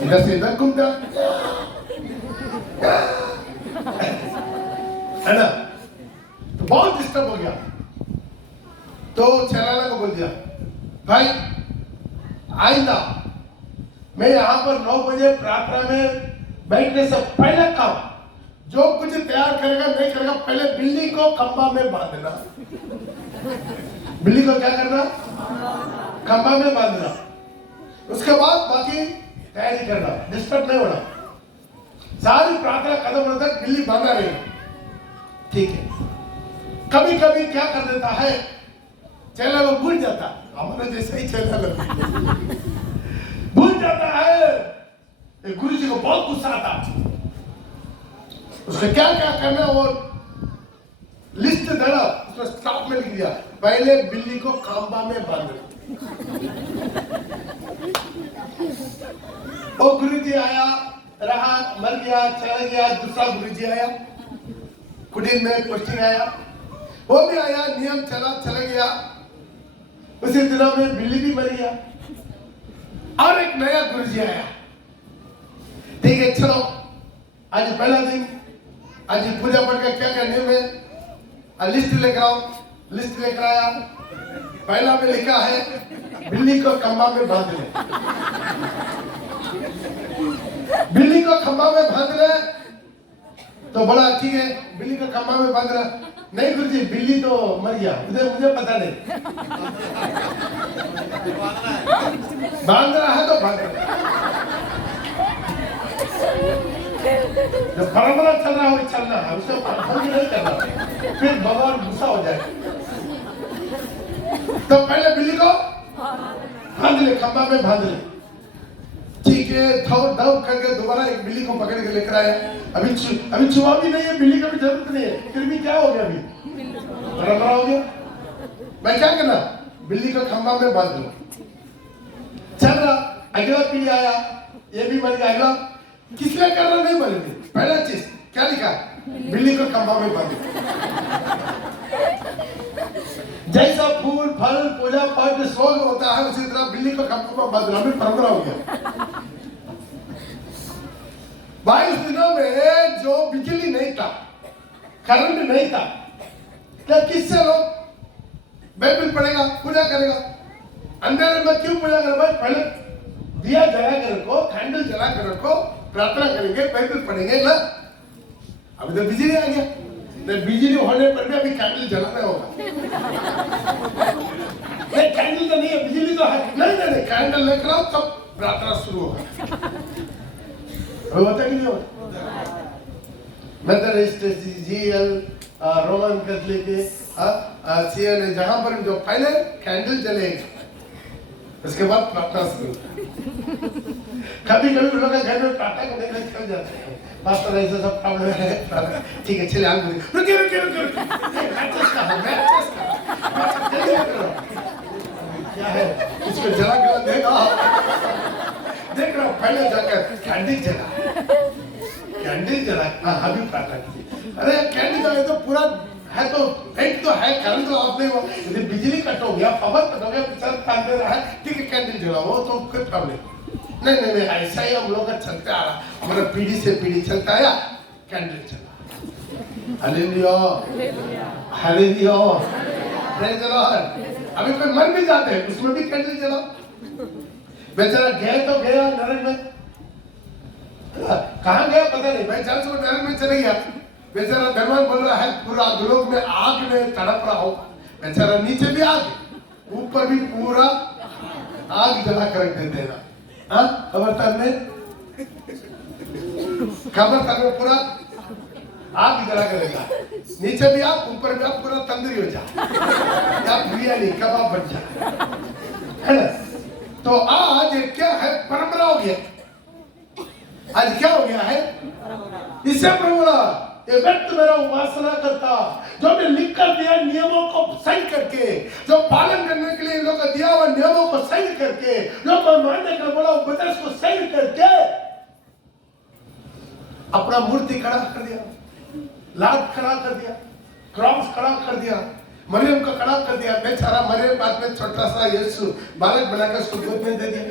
इधर से इधर घूमता है ना। तो बहुत डिस्टर्ब हो गया। तो चलाना को बोल दिया भाई आइंदा मैं यहाँ पर 9 बजे प्रार्थना में बैठने से पहले काम जो कुछ तैयार करेगा नहीं करेगा, पहले बिल्ली को खंबा में बांधना। बिल्ली को क्या करना? खंबा में बांधना। उसके बाद बाकी तैयारी करना, डिस्टर्ब नहीं होना। सारी प्रार्थना खत्म होने तक बिल्ली बांधा रही। ठीक है। कभी कभी क्या कर देता है चेला वो भूल जाता, हमारे जैसे ही चेला लगता भूल जाता है। गुरु जी को बहुत गुस्सा आता। उसने क्या क्या करना वो लिस्ट दड़ा उसने स्टॉप में लिख दिया। पहले बिल्ली को खंबा में बांधना। वो गुरुजी आया, रहा, मर गया, चला गया। दूसरा गुरुजी आया, कुटीर में पोस्टिंग आया, वो भी आया, नियम चला गया। उसी दिनों में बिल्ली भी मर गया और एक नया गुरुजी आया। ठीक है, चलो आज पहला दिन, आज पूजा पाठ का क्या क्या नियम है, लिस्ट लेकर आओ। लिस्ट लेकर आया। पहला में लिखा है बिल्ली को खंबा में बांध ले। बिल्ली को खंबा में बांध ले तो बड़ा ठीक है, बिल्ली को खंबा में बांध रहा। नहीं गुरुजी बिल्ली तो मर गया, मुझे पता नहीं। बांध रहा है तो बांध रहा। जो परंपरा चल रहा है वो चलना है, उसे भंग नहीं करना, फिर भगवान गुस्सा हो जाएगा। तो पहले बिल्ली को बांध ले, खंबा में बांध ले। ठीक है, दौड़ करके दोबारा एक बिल्ली को पकड़ के लेकर आया। अभी चूहा भी नहीं है, बिल्ली का भी जरूरत नहीं है, फिर भी क्या हो गया? अभी परंपरा हो गया। मैं क्या करना? बिल्ली को खंबा में बांध लो। चल रहा, अगला पीढ़ी आया, ये भी मर गया। अगला किसने करना नहीं मरेंगे। पहला चीज क्या लिखा? बिल्ली को खंबा में बांध। जैसा फूल फल पूजा पाठ स्लोग होता है उसी तरह बिल्ली का खपखपा बदनामी परंपरा हो गया। 22 दिनों में जो बिजली नहीं था, करंट नहीं था, क्या किससे लोग बाइबल पढ़ेगा, पूजा करेगा? अंधेरे में क्यों पूजा करेगा? भाई पहले दिया जला कर रखो, कैंडल जला कर रखो, प्रार्थना करेंगे, बाइबल पढ़ेंगे ना। अभी तो बिजली आ गया, बिजली होने पर भी अभी कैंडल जलाना होगा। नहीं कैंडल तो नहीं है, बिजली तो है। नहीं कैंडल लेकर आओ तब प्रार्थना शुरू होगा। होता कि नहीं होता? Methodist, GL, Roman Catholic, CN, जहां पर जो पहले कैंडल जलेगा उसके बाद प्रार्थना शुरू। कभी कभी लोग घर में प्रार्थना करने के लिए चल जाते हैं, पास्टर ऐसा सब प्रॉब्लम है, ठीक है चले आगे रुकिए क्या है इसको जला के देगा, देख रहा हूँ पहले जाकर कैंडल जला अभी प्रार्थना कीजिए। अरे कैंडल जलाए तो पूरा है, तो लाइट तो है, करंट तो ऑफ नहीं हुआ, यदि बिजली कट हो गया, पावर कट हो गया, पिक्चर काट दे रहा है, ठीक है कैंडल जलाओ तो कोई प्रॉब्लम नहीं। ऐसा ही हम लोग का चलता आ रहा, हमारा पीढ़ी से पीढ़ी चलता आया, कैंडल चला। Hallelujah hallelujah praise the Lord. अभी कोई मर भी जाते हैं उसमें भी कैंडल जलाओ। बेचारा गया तो गया नरक में, कहाँ गया पता नहीं, भाई चांस वो नरक में चले गया। बेचारा धनवान बोल रहा है पूरा अधोलोक में आग में तड़प रहा हो, बेचारा नीचे भी आग, ऊपर भी पूरा आग जला कर देते ना। हाँ कब्रिस्तान में पूरा आग जला कर देगा, नीचे भी आग ऊपर भी आग, पूरा तंदूरी हो जा, बिरयानी कबाब बन जा, है ना। तो आज क्या है, परंपरा हो गया। आज क्या हो गया है, इससे प्रभु ये व्यक्ति मेरा उपासना करता, जो मैं लिख कर दिया नियमों को सही करके, जो पालन करने के लिए इन लोगों को दिया हुआ नियमों को सही करके, जो मैं मानने का बोला उपदेश को सही करके अपना मूर्ति खड़ा कर दिया, लात खड़ा कर दिया, क्रॉस खड़ा कर दिया, मरियम को खड़ा कर दिया। बेचारा मरियम बाद में छोटा सा यीशु बालक बनाकर उसको गोद में दे दिया।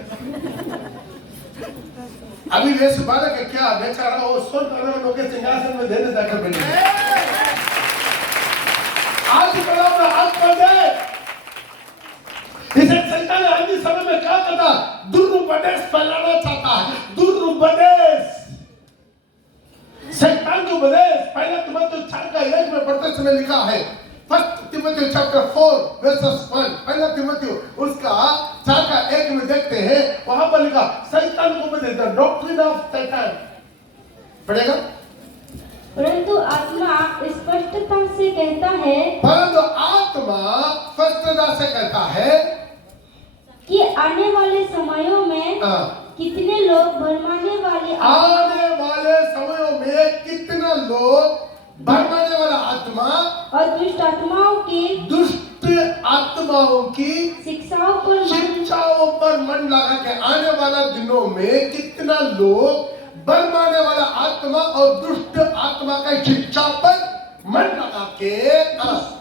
अभी यीशु बालक है क्या, बेचारा वो स्वर्ग वालों के सिंहासन में देने जाकर बैठे। आज कलाम आत्मा दे, इसे शैतान आदमी समय में क्या करता, दुरुपदेश फैलाना चाहता है। दुरुपदेश, शैतान का उपदेश पहला तिमोथेयुस 4:1 में पढ़ते समय लिखा है, फर्स्ट तिमोथेयुस चैप्टर 4 वर्सेस 1, पहला तिमोथेयुस उसका 4:1 में देखते हैं, वहां पर लिखा शैतान को उपदेश, द डॉक्ट्रिन ऑफ शैतान। पढ़ेगा, परंतु आत्मा स्पष्टता से कहता है, परंतु आत्मा स्पष्टता से कहता है कि आने वाले समयों में कितने लोग भरमाने वाले, आने वाले समयों में कितना लोग भरमाने वाला आत्मा और दुष्ट आत्माओं की शिक्षाओं पर मन लगा के, आने वाला दिनों में कितना लोग भरमाने वाला आत्मा और दुष्ट आत्मा का शिक्षा पर मन लगा के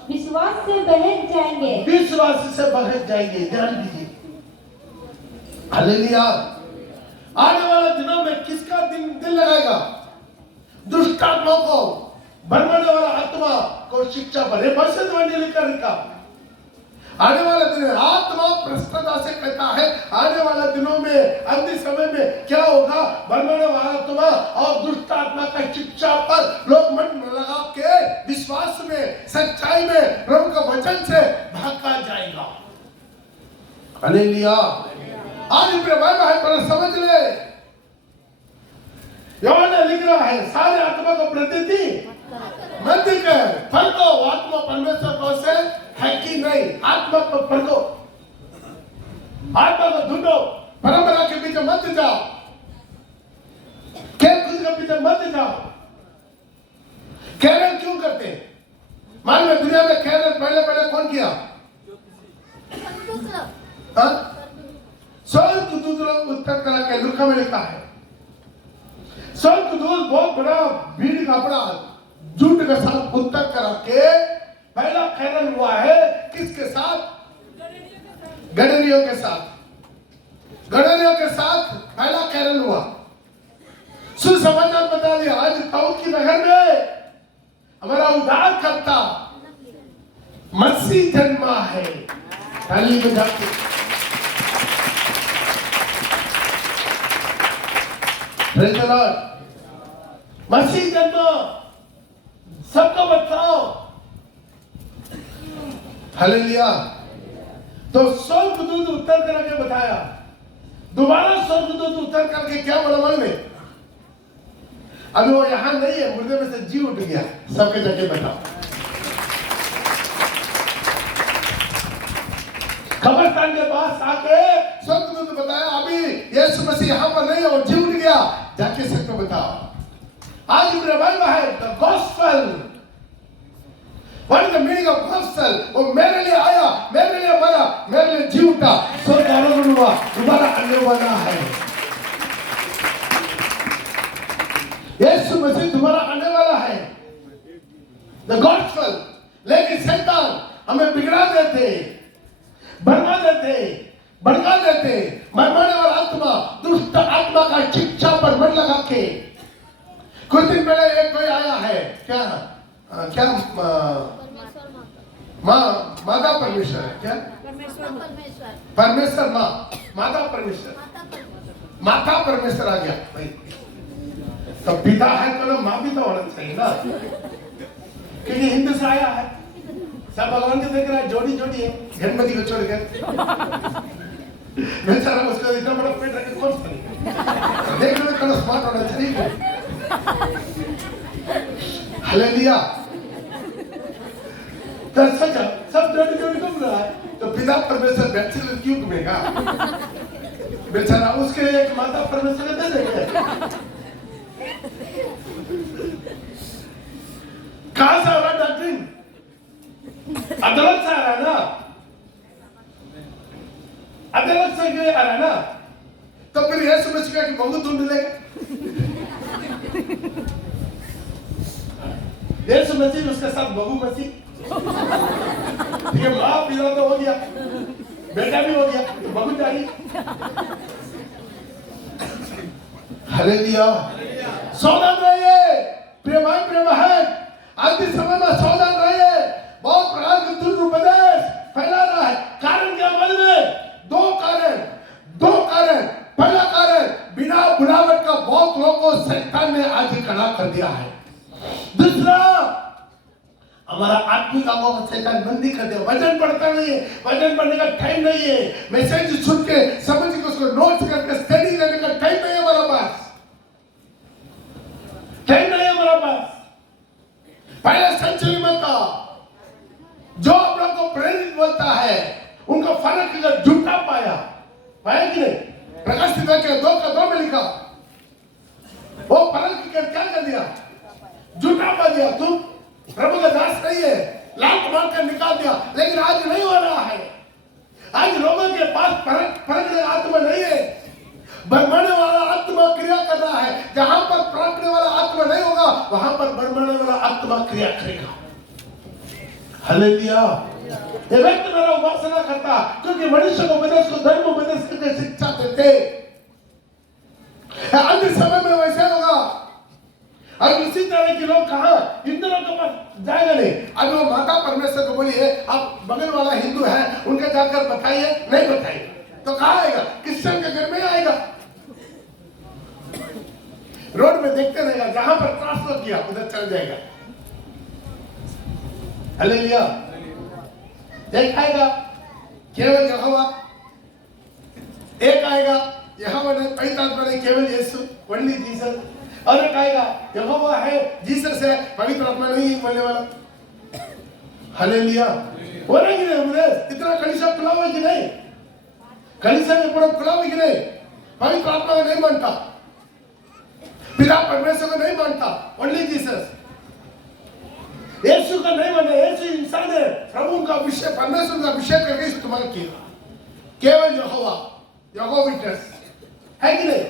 विश्वास से बहक जाएंगे, विश्वास से बहक जाएंगे। ध्यान दीजिए, हालेलुया। आने वाला दिनों में किसका दिल लगाएगा, दुष्ट आत्मा को, भरमाने वाला आत्मा को शिक्षा पर। भविष्यवाणी लिखकर लिखा, आने वाले दिन आत्मा प्रस्तावना से कहता है, आने वाले दिनों में अंतिम समय में क्या होगा, भरमाने वाला आत्मा और दुष्ट आत्मा का शिक्षा पर लोग मन लगा के विश्वास में, सच्चाई में, प्रभु का वचन से भागा जाएगा। हालेलुया। आज बाइबल है पर समझ ले, यूहन्ना लिख रहा है सारे आत्मा को प्रतिनिधि मत कर, परखो आत्मा परमेश्वर को से है कि नहीं, आत्मा को परखो, आत्मा को ढूंढो, परंपरा के पीछे मत जाओ, खेल कूद के पीछे मत जाओ। केरल क्यों करते हैं, मालूम है दुनिया में केरल पहले कौन किया, स्वर्गदूत उत्तर करा के लुका में लिखा है, स्वर्गदूत बहुत बड़ा भीड़ का अपराध झूठ के साथ उत्तर करा के पहला खैरन हुआ है, किसके साथ गणरियों के साथ, गणरियों के साथ पहला कैरल हुआ। सुसमाचार बता दिया, आज दाऊद की नगर में हमारा उद्धारकर्ता मसीह जन्मा है। ताली बजाते प्रेज़ द लॉर्ड। मसीह जन्मा, सबको बताओ हालेलुया। तो स्वर्गदूत उत्तर करके बताया, दोबारा स्वर्गदूत उत्तर करके क्या बोला मालूम है? अभी वो यहां नहीं है, मुर्दे में से जी उठ गया। सबके जाके बताओ। कब्रिस्तान के पास आके स्वर्गदूत बताया, अभी यीशु मसीह यहां पर नहीं है, वो जी उठ गया। जाके सबको बताओ। आज रिवाइवल है, the gospel. What is the meaning of gospel? वो मेरे लिए आया, मेरे लिए मरा, मेरे लिए जी उठा, स्वर्ग आरोहण हुआ, दोबारा आने वाला है। यीशु मसीह दोबारा आने वाला है, द गॉस्पेल। लेकिन शैतान हमें बिगड़ा देते, भरमा देते, भड़का देते। मरने वाला आत्मा, दुष्ट आत्मा का शिक्षा पर मन लगा के। कुछ दिन पहले एक कोई आया है, क्या माता परमेश्वर है क्या? परमेश्वर माता परमेश्वर, माता परमेश्वर आ गया भाई। तो पिता है तो माँ भी तो होना चाहिए ना, क्योंकि हिंदू से आया है। सब भगवान को देख रहा है, जोड़ी जोड़ी है, गणपति को छोड़ के। बेचारा उसका इतना बड़ा पेट रखे कौन सा देख लो, थोड़ा स्मार्ट होना चाहिए। हालेलुया। तो सच्चा सब जोड़ी जोड़ी घूम रहा है, तो पिता परमेश्वर बैचलर क्यों घूमेगा? बेचारा उसके एक माता परमेश्वर दे देंगे। कहां से आ रहा डॉक्ट्रिन? अदालत से आ रहा है ना, अदालत से क्यों आ रहा है ना? तो फिर यीशु मसीह की बहू ढूंढ लेगा। यीशु मसीह उसके साथ बहू मसीह, ठीक है। माँ पिता तो हो गया, बेटा भी हो गया, तो बहू चाहिए। हालेलुया। सावधान रहिए प्रिय भाई प्रिय बहन, आज के समय में सावधान रहिए। बहुत प्रकार के दुष्ट उपदेश फैला रहा है। कारण क्या मालूम है? दो कारण। पहला कारण, बिना बुलावट का बहुत लोगों को शैतान ने आज खड़ा कर दिया है। दूसरा, हमारा आत्मिक आंखों को शैतान बंदी कर दिया। वचन पढ़ता नहीं है, वचन पढ़ने का टाइम नहीं है। मैसेज सुन के समझ के उसको नोट्स करके स्टडी करने का टाइम नहीं है हमारा पास, टाइम नहीं है हमारा पास। पहले सेंचुरी में था, जो आप लोग को प्रेरित बोलता है उनका फर्क अगर झूठा पाया कि नहीं? प्रकाश के 2:2 में लिखा, वो फर्क क्या कर दिया? झूठा पा दिया। तुम प्रभु का दास नहीं है, लात मार कर निकाल दिया। लेकिन आज नहीं हो रहा है। आज लोगों के पास परखने आत्मा नहीं है, बरमाने वाला आत्मा क्रिया कर रहा है। जहां पर परखने वाला आत्मा नहीं होगा, वहां पर बरमाने वाला आत्मा क्रिया करेगा। हालेलुया। ये व्यक्ति मेरा उपासना करता, क्योंकि मनुष्य को उपदेश को धर्म उपदेश करके शिक्षा देते। अन्य समय में वैसे होगा। अब इसी तरह के लोग कहां हिंदुओं के पास जाएगा नहीं। अब वो माता परमेश्वर को बोलिए, आप बगल वाला हिंदू है, उनके जाकर बताइए, नहीं बताइएगा तो कहां आएगा? क्रिश्चियन के घर में आएगा। रोड में देखते रहेगा, जहां पर ट्रांसफर किया उधर चल जाएगा। हालेलुया। एक आएगा केवल यहोवा, एक आएगा यहोवा ने पवित्र आत्मा ने केवल यीशु, ओनली जीसस। और एक आएगा यहोवा है, जीसस है, पवित्र आत्मा नहीं है बोलने वाला। हालेलुया। हो रहा है कि नहीं उपदेश? इतना कलीसिया खुला हुआ है कि नहीं? कलीसिया में पूरा खुला हुआ है कि नहीं? पवित्र आत्मा को नहीं मानता, पिता परमेश्वर को नहीं मानता, ओनली जीसस। यीशु का नहीं माना। यीशु इंसान है, प्रभु का अभिषेक, परमेश्वर का अभिषेक करके इस्तेमाल किया। केवल यहोवा, यहोवा विटनेस है कि नहीं?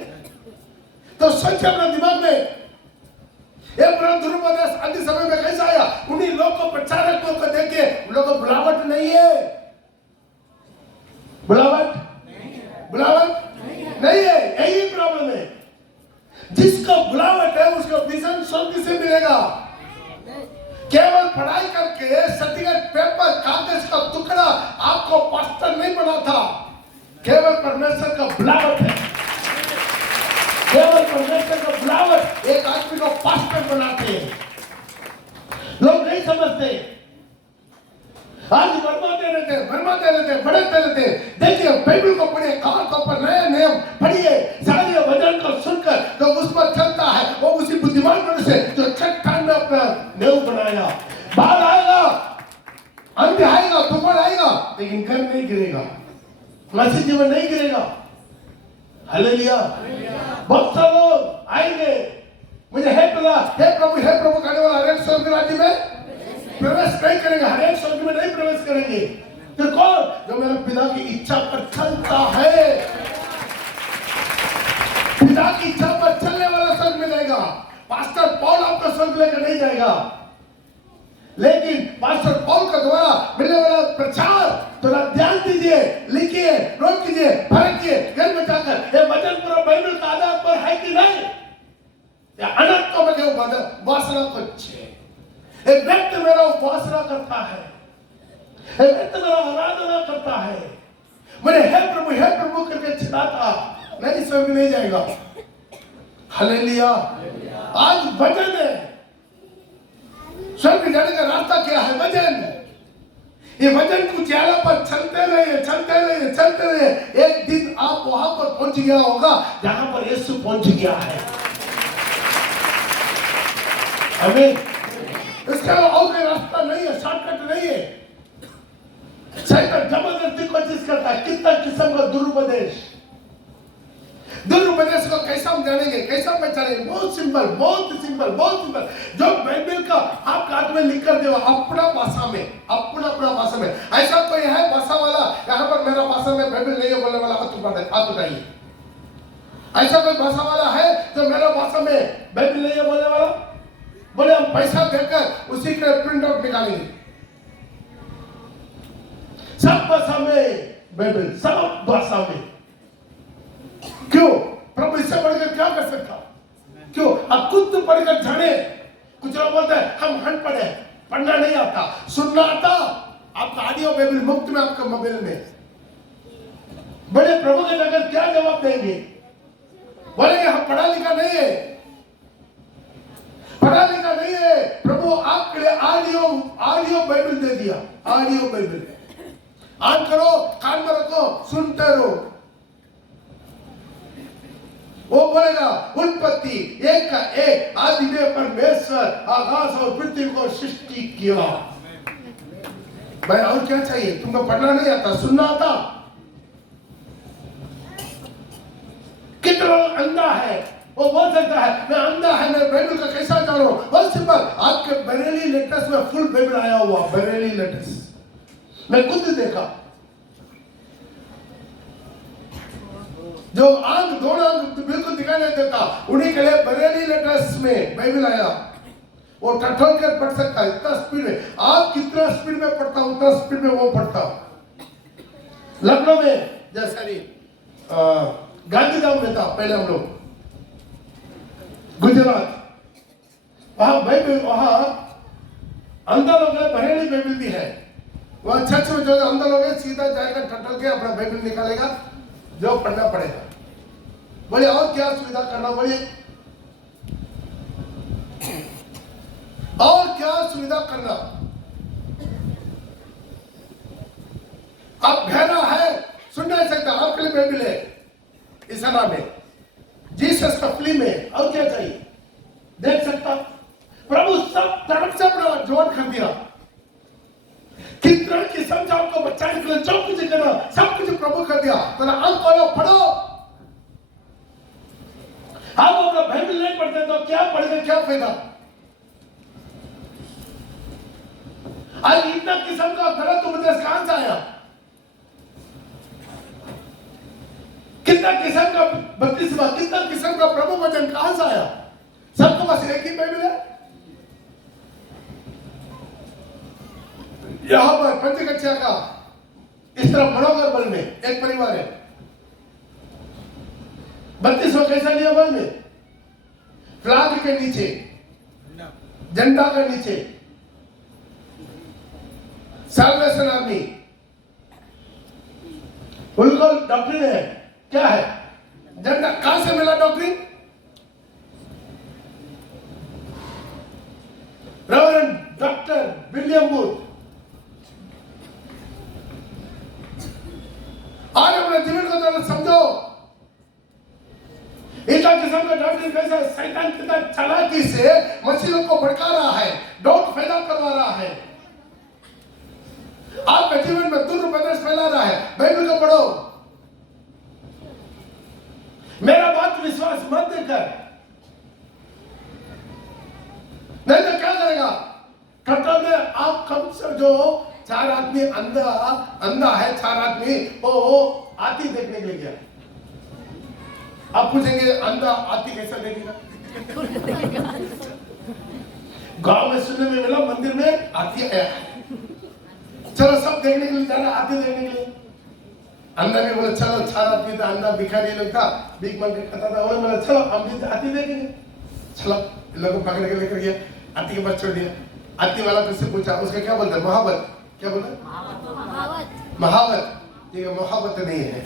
तो सोच अपना दिमाग में, ये पूरा दुरुपदेश अंतिम समय में कैसा आया? उन्हीं लोग को, प्रचारकों को देख के उन लोगों को बुलावट नहीं है, बुलावट जिसका बुलावट है उसका विजन स्वर्ग से मिलेगा। केवल पढ़ाई करके सर्टिफिकेट पेपर कागज का टुकड़ा आपको पास्टर नहीं बनाता। केवल परमेश्वर का बुलावट है। केवल परमेश्वर का बुलावट एक आदमी को पास्टर बनाते हैं। लोग नहीं समझते। आज बढ़ते रहते बढ़ते रहते। देखिए बाइबल को पढ़िए, कान के ऊपर नया नियम पढ़िए, सारे वचन को सुनकर जो उस पर चलता है वो उसी बुद्धिमान मनुष्य से जो चट्टान में अपना नेव बनाया। बाढ़ आएगा, अंधे आएगा, तूफान आएगा, लेकिन घर नहीं गिरेगा, मसीह जीवन नहीं गिरेगा। हालेलुया। बहुत सारे लोग आएंगे, मुझे हे प्रभु कहने वाला हर एक स्वर्ग राज्य में प्रवेश नहीं करेंगे, हर एक स्वर्ग में नहीं प्रवेश करेंगे। तो कौन? जो मेरे पिता की इच्छा पर चलता है। पिता की इच्छा पर चलने वाला स्वर्ग मिलेगा। पास्टर पौल आपको स्वर्ग लेकर नहीं जाएगा, लेकिन पास्टर पौल के द्वारा मिलने वाला प्रचार थोड़ा ध्यान दीजिए, लिखिए, नोट कीजिए, परखिए, घर में जाकर ये वचन पूरा बाइबल का आधार पर है कि नहीं, या अनंतों में जो वासना कुछ एक व्यक्ति मेरा उपासना करता है, एक व्यक्ति मेरा आराधना करता है, मुझे हे प्रभु करके चिल्लाता, नहीं स्वर्ग नहीं जाएगा। हालेलुया। आज वचन है, स्वर्ग जाने का रास्ता क्या है? वचन। ये वचन को चेहरा पर चलते रहिए। एक दिन आप वहां पर पहुंच गया होगा जहां पर यीशु पहुंच गया है। आमीन। इसका और कोई रास्ता नहीं है, शॉर्टकट नहीं है। शैतान जबरदस्ती कोशिश करता है, कितना किस्म का दुरुपदेश को कैसा हम जानेंगे, कैसा पहचानेंगे? बहुत सिंपल। जो बाइबल का आपके हाथ में लिख कर दे अपना भाषा में। ऐसा कोई है भाषा वाला यहाँ पर मेरा भाषा में बाइबल नहीं है बोलने वाला? हाथ उठाइए। ऐसा कोई भाषा वाला है जो मेरा भाषा में बाइबल नहीं है बोलने वाला? बोले हम पैसा देकर उसी के प्रिंट आउट निकालेंगे। सब भाषा में बाइबल, सब भाषा में। क्यों? प्रभु इससे बढ़कर क्या कर सकता? क्यों? अब खुद तो पढ़कर जाने। कुछ लोग बोलते हैं हम अनपढ़ है, पढ़ना नहीं आता, सुनना आता। आपका ऑडियो बाइबल मुफ्त में आपका मोबाइल में। बड़े प्रभु के नगर क्या जवाब देंगे? बोलेंगे हम पढ़ा लिखा नहीं है। प्रभु आपके लिए ऑडियो बाइबल दे दिया। ऑडियो बाइबल ऑन करो, कान में रखो, सुनते रहो। वो बोलेगा उत्पत्ति 1 का 1 आदि में परमेश्वर आकाश और पृथ्वी को सृष्टि किया। भाई और क्या चाहिए? तुमको पढ़ना नहीं आता, सुनना आता? कितना अंधा है वो बोल सकता है मैं अंधा है, मैं बाइबल का कैसा जानूं? बहुत सिंपल, आपके बरेली लेटर्स में फुल बाइबल आया हुआ, बरेली लेटर्स मैं खुद देखा। जो आंख दोनों आंख बिल्कुल दिखाई नहीं देता, उन्हीं के लिए बरेली लेटर्स में बाइबल आया। वो टटोल कर पढ़ सकता है इतना स्पीड में। आप कितना स्पीड में पढ़ता उतना स्पीड में वो पढ़ता। लखनऊ में जैसा नहीं गांधीधाम में था पहले हम लोग, गुजरात, वहां बाइबल, वहां अंधा लोग बरेली बाइबल भी है। वहां चर्च में जो अंधा लोग है सीधा जाएगा, टटोल के अपना बाइबल निकालेगा, जो पढ़ना पड़ेगा। बोले और क्या सुविधा करना? बोलिए और क्या सुविधा करना? अब गहरा है, सुन नहीं सकता, आपके लिए बाइबल है इस नाम में, जीसस का फिल्म में, और क्या चाहिए? देख सकता। प्रभु सब तरफ से अपना जोड़ कर दिया। कितना किस्म से आपको बचाने के लिए जो कुछ करना सब कुछ प्रभु कर दिया। तो ना अंक वाला पढ़ो। आप अपना बाइबल नहीं पढ़ते तो क्या पढ़ेंगे, क्या फायदा? आज इतना किस्म का गलत उपदेश कहां से आया? कितना किस्म का बपतिस्मा, कितना किस्म का प्रभु वचन कहां से आया? सबको बस एक ही बाइबल है। यहां पर पंचकक्षा का इस तरह मनोगर बल में एक परिवार है, 32 कैसा लिया बल में फ्लैग के नीचे, झंडा के नीचे साल्वेशन आर्मी, उनको डॉक्ट्रिन है। क्या है? झंडा कहां से मिला doctrine? Reverend doctor William booth. आज अपने जीवन को थोड़ा समझो, इतना किस्म का डॉक्ट्रिन कैसा शैतान कितना चालाकी से मसीहों को भड़का रहा है, डाउट पैदा करवा रहा है, आपके जीवन में दुरुपदेश फैला रहा है। बाइबल को पढ़ो, मेरा बात विश्वास मत देकर, नहीं तो क्या करेगा? कटल में आप कम से जो 4 आदमी अंधा है, 4 आदमी वो हाथी देखने के लिए गया। आप पूछेंगे अंधा हाथी कैसा देखेगा? गांव में सुनने में मिला मंदिर में हाथी आया। चलो सब देखने के लिए जा रहा, हाथी देखने के लिए। अंधा ने बोला चलो, 4 आदमी था, अंधा भिखारी लोग था, भीख मांग के खाता था। उन्होंने बोला चलो हम भी हाथी देखेंगे। चलो लोगों को पकड़ के लेकर गया, हाथी के पास छोड़ दिया। हाथी वाला उससे पूछा, उसका क्या बोलता है? महावत। क्या बोलता है? महावत। ठीक है, महावत नहीं है,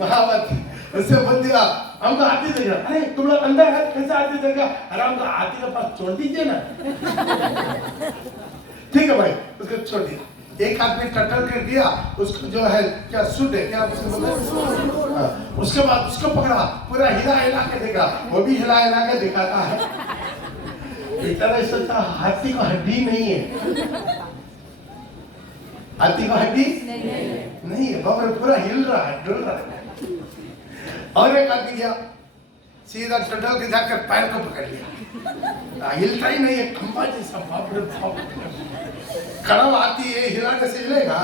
महावत। उससे बोल दिया हमको हाथी देगा। अरे तुम लोग अंधा है, कैसे हाथी देगा? अरे हमको हाथी के पास छोड़ दीजिए ना। ठीक है भाई, उसको छोड़ दिया। एक आदमी टट्टर कर दिया, उसको जो है क्या सूट है, क्या उसको बोलते हैं, उसके बाद उसको पकड़ा, पूरा हिला हिला के देखा, वो भी हिला हिला के दिखाता है। इतना सोचा हाथी को हड्डी नहीं है, हाथी को हड्डी नहीं है, बाबर पूरा हिल रहा है, डुल रहा है। और एक आदमी गया, सीधा टट्टर के जाकर पैर को पकड़ लिया, हिलता ही नहीं है, खंबा जैसा। बाप रे बाप, खड़ा आती है, हिलाने से हिलेगा?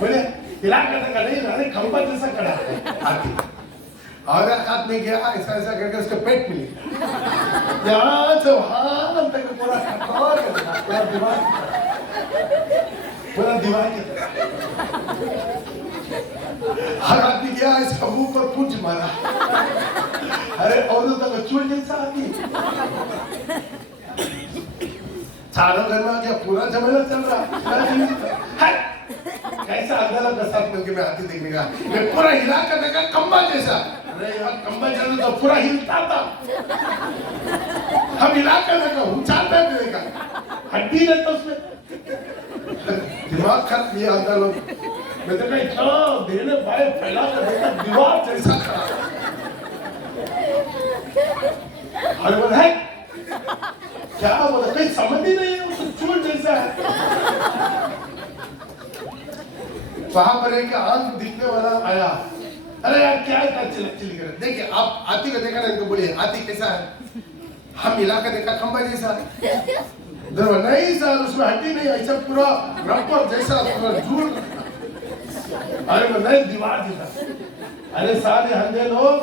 बोले हिला करने का नहीं, अरे खंबा जैसा खड़ा है हाथी। और एक आदमी गया, ऐसा ऐसा करके उसके पेट में लिया, यहाँ से वहां तक पूरा कठोर कर दिया, पूरा दीवार की तरह। हर आदमी गया, इसका मुंह पर पूंछ मारा। अरे औरतों तक चूल जैसा आदमी, चारों घर में गया, पूरा झमेला चल रहा है। कैसा अंधारा का साथ मिलकर मैं हाथी देखने का, मैं पूरा हिला कर देखा, खंबा जैसा। अरे यार खंबा जैसा तो पूरा हिलता था, हम हिला कर देखा, उछालता देखा, हड्डी नहीं तो उसमें। दिमाग खराब किया अंदर लोग। मैं देखा इतना देने बाएं फैला कर देखा, दीवार जैसा खड़ा। अरे बोला है क्या बोला, कहीं समझ ही नहीं है, वो चूल जैसा है। वहां पर एक आंख दिखने वाला आया, अरे यार क्या इतना चिल्ली कर, देखिए आप हाथी को देखा ना, इनको बोलिए हाथी कैसा है? हम मिला कर देखा, खंबा जैसा नहीं सर, उसमें हड्डी नहीं, ऐसा पूरा रबर जैसा पूरा झूल। अरे वो नहीं, दीवार जैसा। अरे सारे अंधे लोग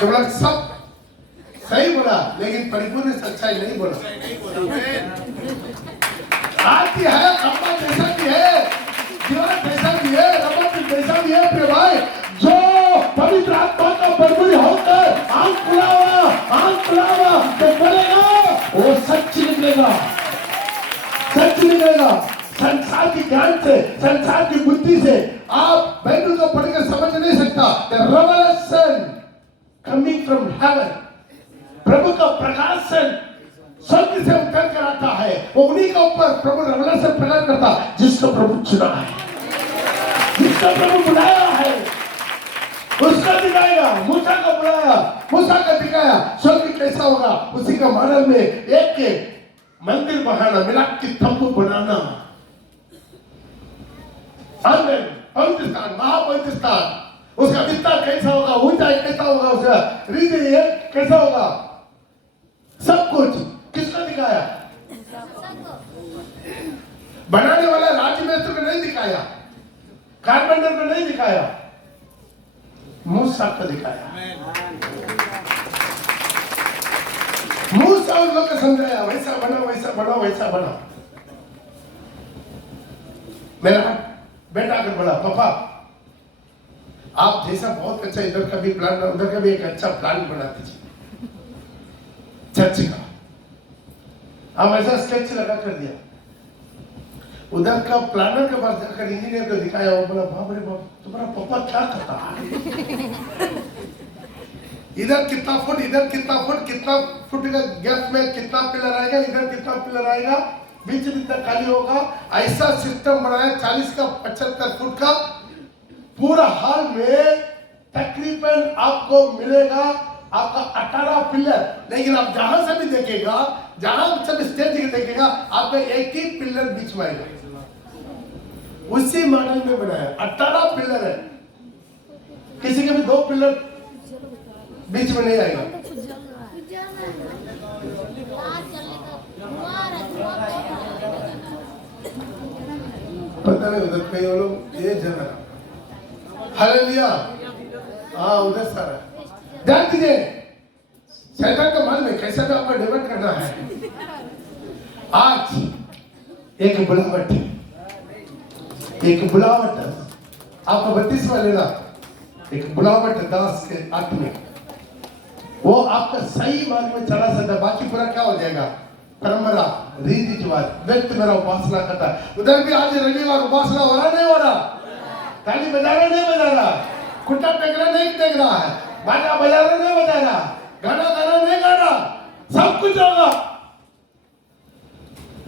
तुम लोग सब सही बोला, लेकिन परिपूर्ण सच्चाई नहीं बोला। हाथी है, खंबा जैसा भी है, दीवार जैसा भी है, रबर जैसा भी है। प्रिय भाई, जो पवित्र आत्मा का बरबरी होकर आंख खुलावा तो बोलेगा, वो सच निकलेगा, सच निकलेगा। संसार की ज्ञान से, संसार की बुद्धि से आप बाइबल को पढ़कर समझ नहीं सकता। The revelation coming from heaven, प्रभु का प्रकाशन स्वर्ग से उतर कर आता है, वो उन्हीं के ऊपर प्रभु रेवलेशन प्रकट करता है, जिसको प्रभु चुना है, जिसको प्रभु बुलाया है, उसका दिखाएगा। मूसा को बुलाया, मूसा का दिखाया स्वर्ग कैसा होगा, उसी का मॉडल में एक मंदिर बनाना, मिलाप की तंबू बनाना, महापवित्रस्थान, उसका विस्तार कैसा होगा, ऊंचाई कैसा होगा, उसका रीति कैसा होगा, सब कुछ किसको दिखाया? बनाने वाला राजमिस्त्री को नहीं दिखाया, कारपेंटर को नहीं दिखाया, मूसा को दिखाया। मूसा उन लोग को समझाया, वैसा बना, वैसा बना, वैसा बना। मेरा बेटा कर बोला, पापा आप जैसा बहुत अच्छा इधर का भी प्लान, उधर का भी एक अच्छा प्लान बना दीजिए चर्च का। हम ऐसा स्केच लगा कर दिया, उधर का प्लानर के पास जाकर इंजीनियर को दिखाया, वो बोला बाप रे बाप तुम्हारा पापा क्या करता है, इधर कितना फुट, इधर कितना फुट, कितना फुट का गैप में कितना पिलर आएगा, इधर कितना पिलर आएगा, बीच में इतना खाली होगा, ऐसा सिस्टम बनाया 40 का 75 फुट का। पूरा हॉल में तकरीबन आपको मिलेगा आपका 18 पिलर, लेकिन आप जहां से भी देखेगा, जहां से भी स्टेज देखेगा, आपका एक ही पिलर बीच में आएगा। उसी मॉडल में बनाया 18 पिलर है, किसी के भी 2 पिलर बीच में नहीं आएगा। पता नहीं उधर कहीं वो लोग ये जगह हालेलुया, हाँ उधर सारा ध्यान दीजिए। शैतान का मन में कैसे भी आपको डिवर्ट करना है। आज एक बुलावट आपको 32वां लेना, एक बुलावट दास के हाथ में, वो आपका सही मार्ग में चला सकता है। बाकी पूरा क्या हो जाएगा, परंपरा, रीति रिवाज, व्यक्ति मेरा उपासना करता है। उधर भी आज रविवार उपासना हो रहा नहीं हो रहा, ताली बजा रहा नहीं बजा रहा, कुट्टा टेक रहा नहीं टेक रहा है, बाजा बजा रहा नहीं बजा रहा, गाना गा रहा नहीं गा रहा, सब कुछ होगा,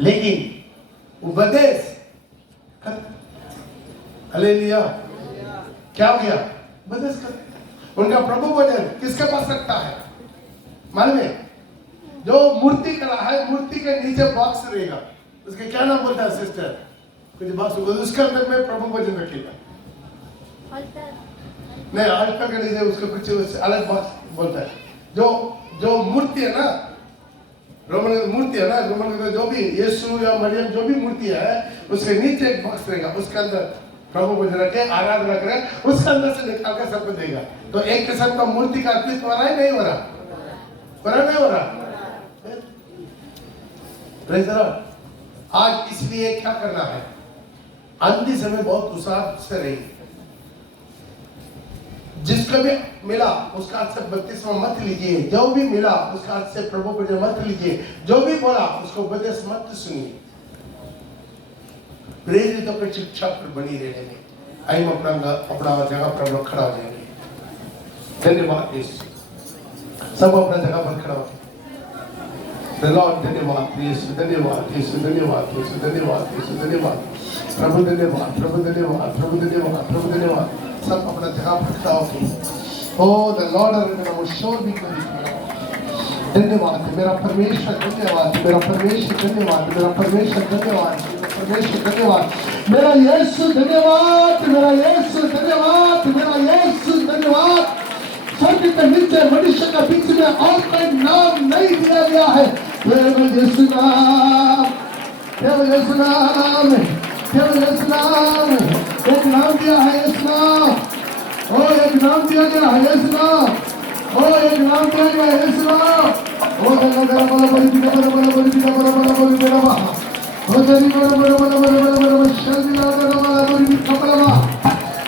लेकिन उपदेश हालेलुया क्या हो गया, उपदेश कर। उनका प्रभु वचन किसके पास रखता है मालूम है, जो मूर्ति करा है, मूर्ति के नीचे बॉक्स रहेगा, उसके क्या नाम बोलता है सिस्टर, कुछ बॉक्स, उसके अंदर में प्रभु वचन रखेगा, नहीं अल्टर के नीचे उसके पीछे अलग बॉक्स बोलता है। जो मूर्ति है ना, रोमन मूर्ति है ना, रोमन जो भी यीशु या मरियम जो भी मूर्ति है, उसके नीचे एक बॉक्स रहेगा, उसके अंदर प्रभु को रखे, आराधना करे, उसके अंदर से निकाल कर सबको देगा। तो एक किस्म का मूर्ति का अर्पित हो रहा है नहीं हो रहा, नहीं हो रहा। आज इसलिए क्या करना है, अंधी समय बहुत उत्साह से रही, जिसको भी मिला उसका हाथ से 32वां मत लीजिए, जो भी मिला उसका हाथ से प्रभु को मत लीजिए, जो भी बोला उसको उपदेश मत सुनिए, प्रेरितों की शिक्षा पर बनी रहेंगे। आइए अपना जगह पर लोग खड़ा हो जाएंगे। धन्यवाद यीशु, सब अपना जगह पर खड़ा हो। धन्यवाद यीशु, धन्यवाद यीशु, धन्यवाद यीशु, धन्यवाद यीशु, धन्यवाद प्रभु, धन्यवाद प्रभु, धन्यवाद प्रभु, धन्यवाद प्रभु, धन्यवाद। सब अपना जगह पर खड़ा हो। ओ द लॉर्ड शोर भी धन्यवाद मेरा परमेश्वर, धन्यवाद मेरा परमेश्वर, धन्यवाद मेरा परमेश्वर, धन्यवाद परमेश्वर, धन्यवाद मेरा यीशु, धन्यवाद मेरा यीशु, धन्यवाद मेरा यीशु, धन्यवाद। स्वर्ग के नीचे मनुष्य के बीच में और कोई नाम नहीं दिया गया है, केवल यीशु नाम, केवल यीशु नाम, केवल यीशु नाम। एक नाम दिया है यीशु नाम, ओ एक नाम दिया गया है यीशु नाम, ओ एक नाम दिया गया है यीशु नाम। ओ बड़ा बड़ा बड़ा बड़ी बड़ा बड़ा बड़ा बड़ी बड़ा बड़ा बड़ी बड़ा बड़ा ओ जरी बड़ा बड़ा बड़ा बड़ा बड़ा बड़ा शर्मी बड़ा बड़ा बड़ी कपड़ा बा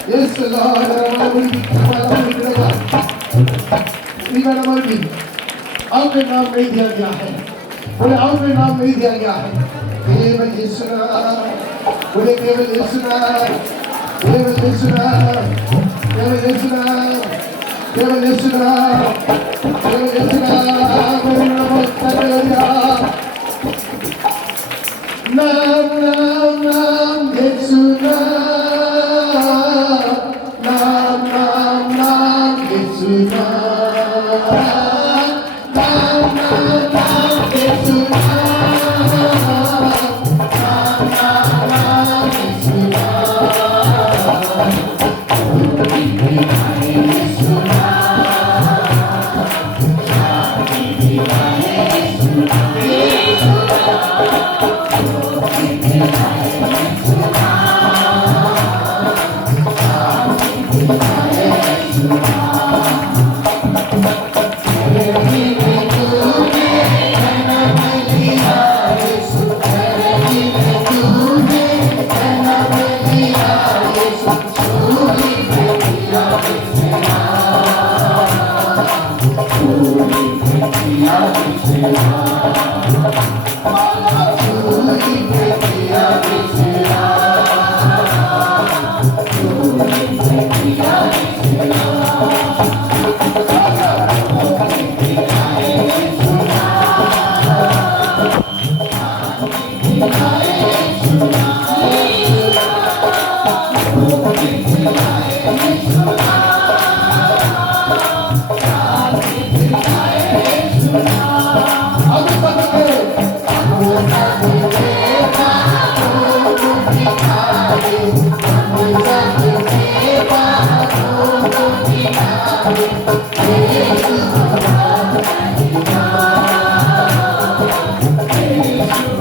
यीशु लॉर्ड बड़ा बड़ी कपड़ा बड़ी बड़ा इधर बड़ी और नाम नहीं दिया गया है, बोले और नाम नहीं दिया गया है, केवल यीशु नाम, बोले केवल यीशु नाम, केवल यीशु नाम, केवल यीशु नाम, केवल यीशु नाम, केवल यीशु नाम। नाम नाम नाम यीशु नाम, नाम नाम नाम यीशु नाम, नाम नाम नाम यीशु नाम, नाम नाम नाम यीशु नाम। Hare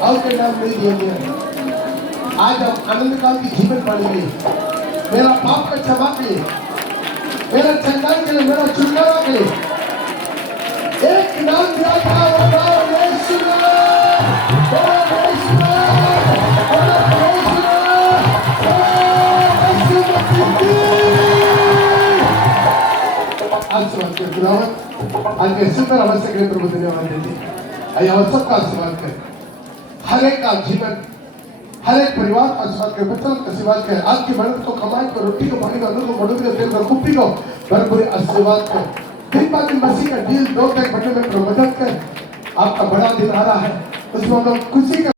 और के नाम नहीं दिया गया। आज हम आनंद काल की जीवन पालेंगे। मेरा पाप का क्षमा के लिए, मेरा चंगाई के लिए, मेरा छुटकारा के लिए एक नाम दिया था, वो नाम यीशु है। वो यीशु है। वो यीशु है। वो यीशु मसीह। आशीर्वाद के खुदावंद आज के सुंदर अवसर के लिए प्रभु धन्यवाद देते हैं। आइए हम सबका आशीर्वाद करें। हर एक का जीवन, हर एक परिवार का आशीर्वाद करें, बच्चों का आशीर्वाद करें। आपकी मेहनत को, कमाई को, रोटी को, पानी को, अन्न को, बढ़ोतरी को, तेल को, कुप्पी को भरपूर आशीर्वाद करें। कृपा की मसीह का डील 2 तक बढ़ने में प्रबंधन करें। आपका बड़ा दिन आ रहा है, उसमें हम लोग खुशी का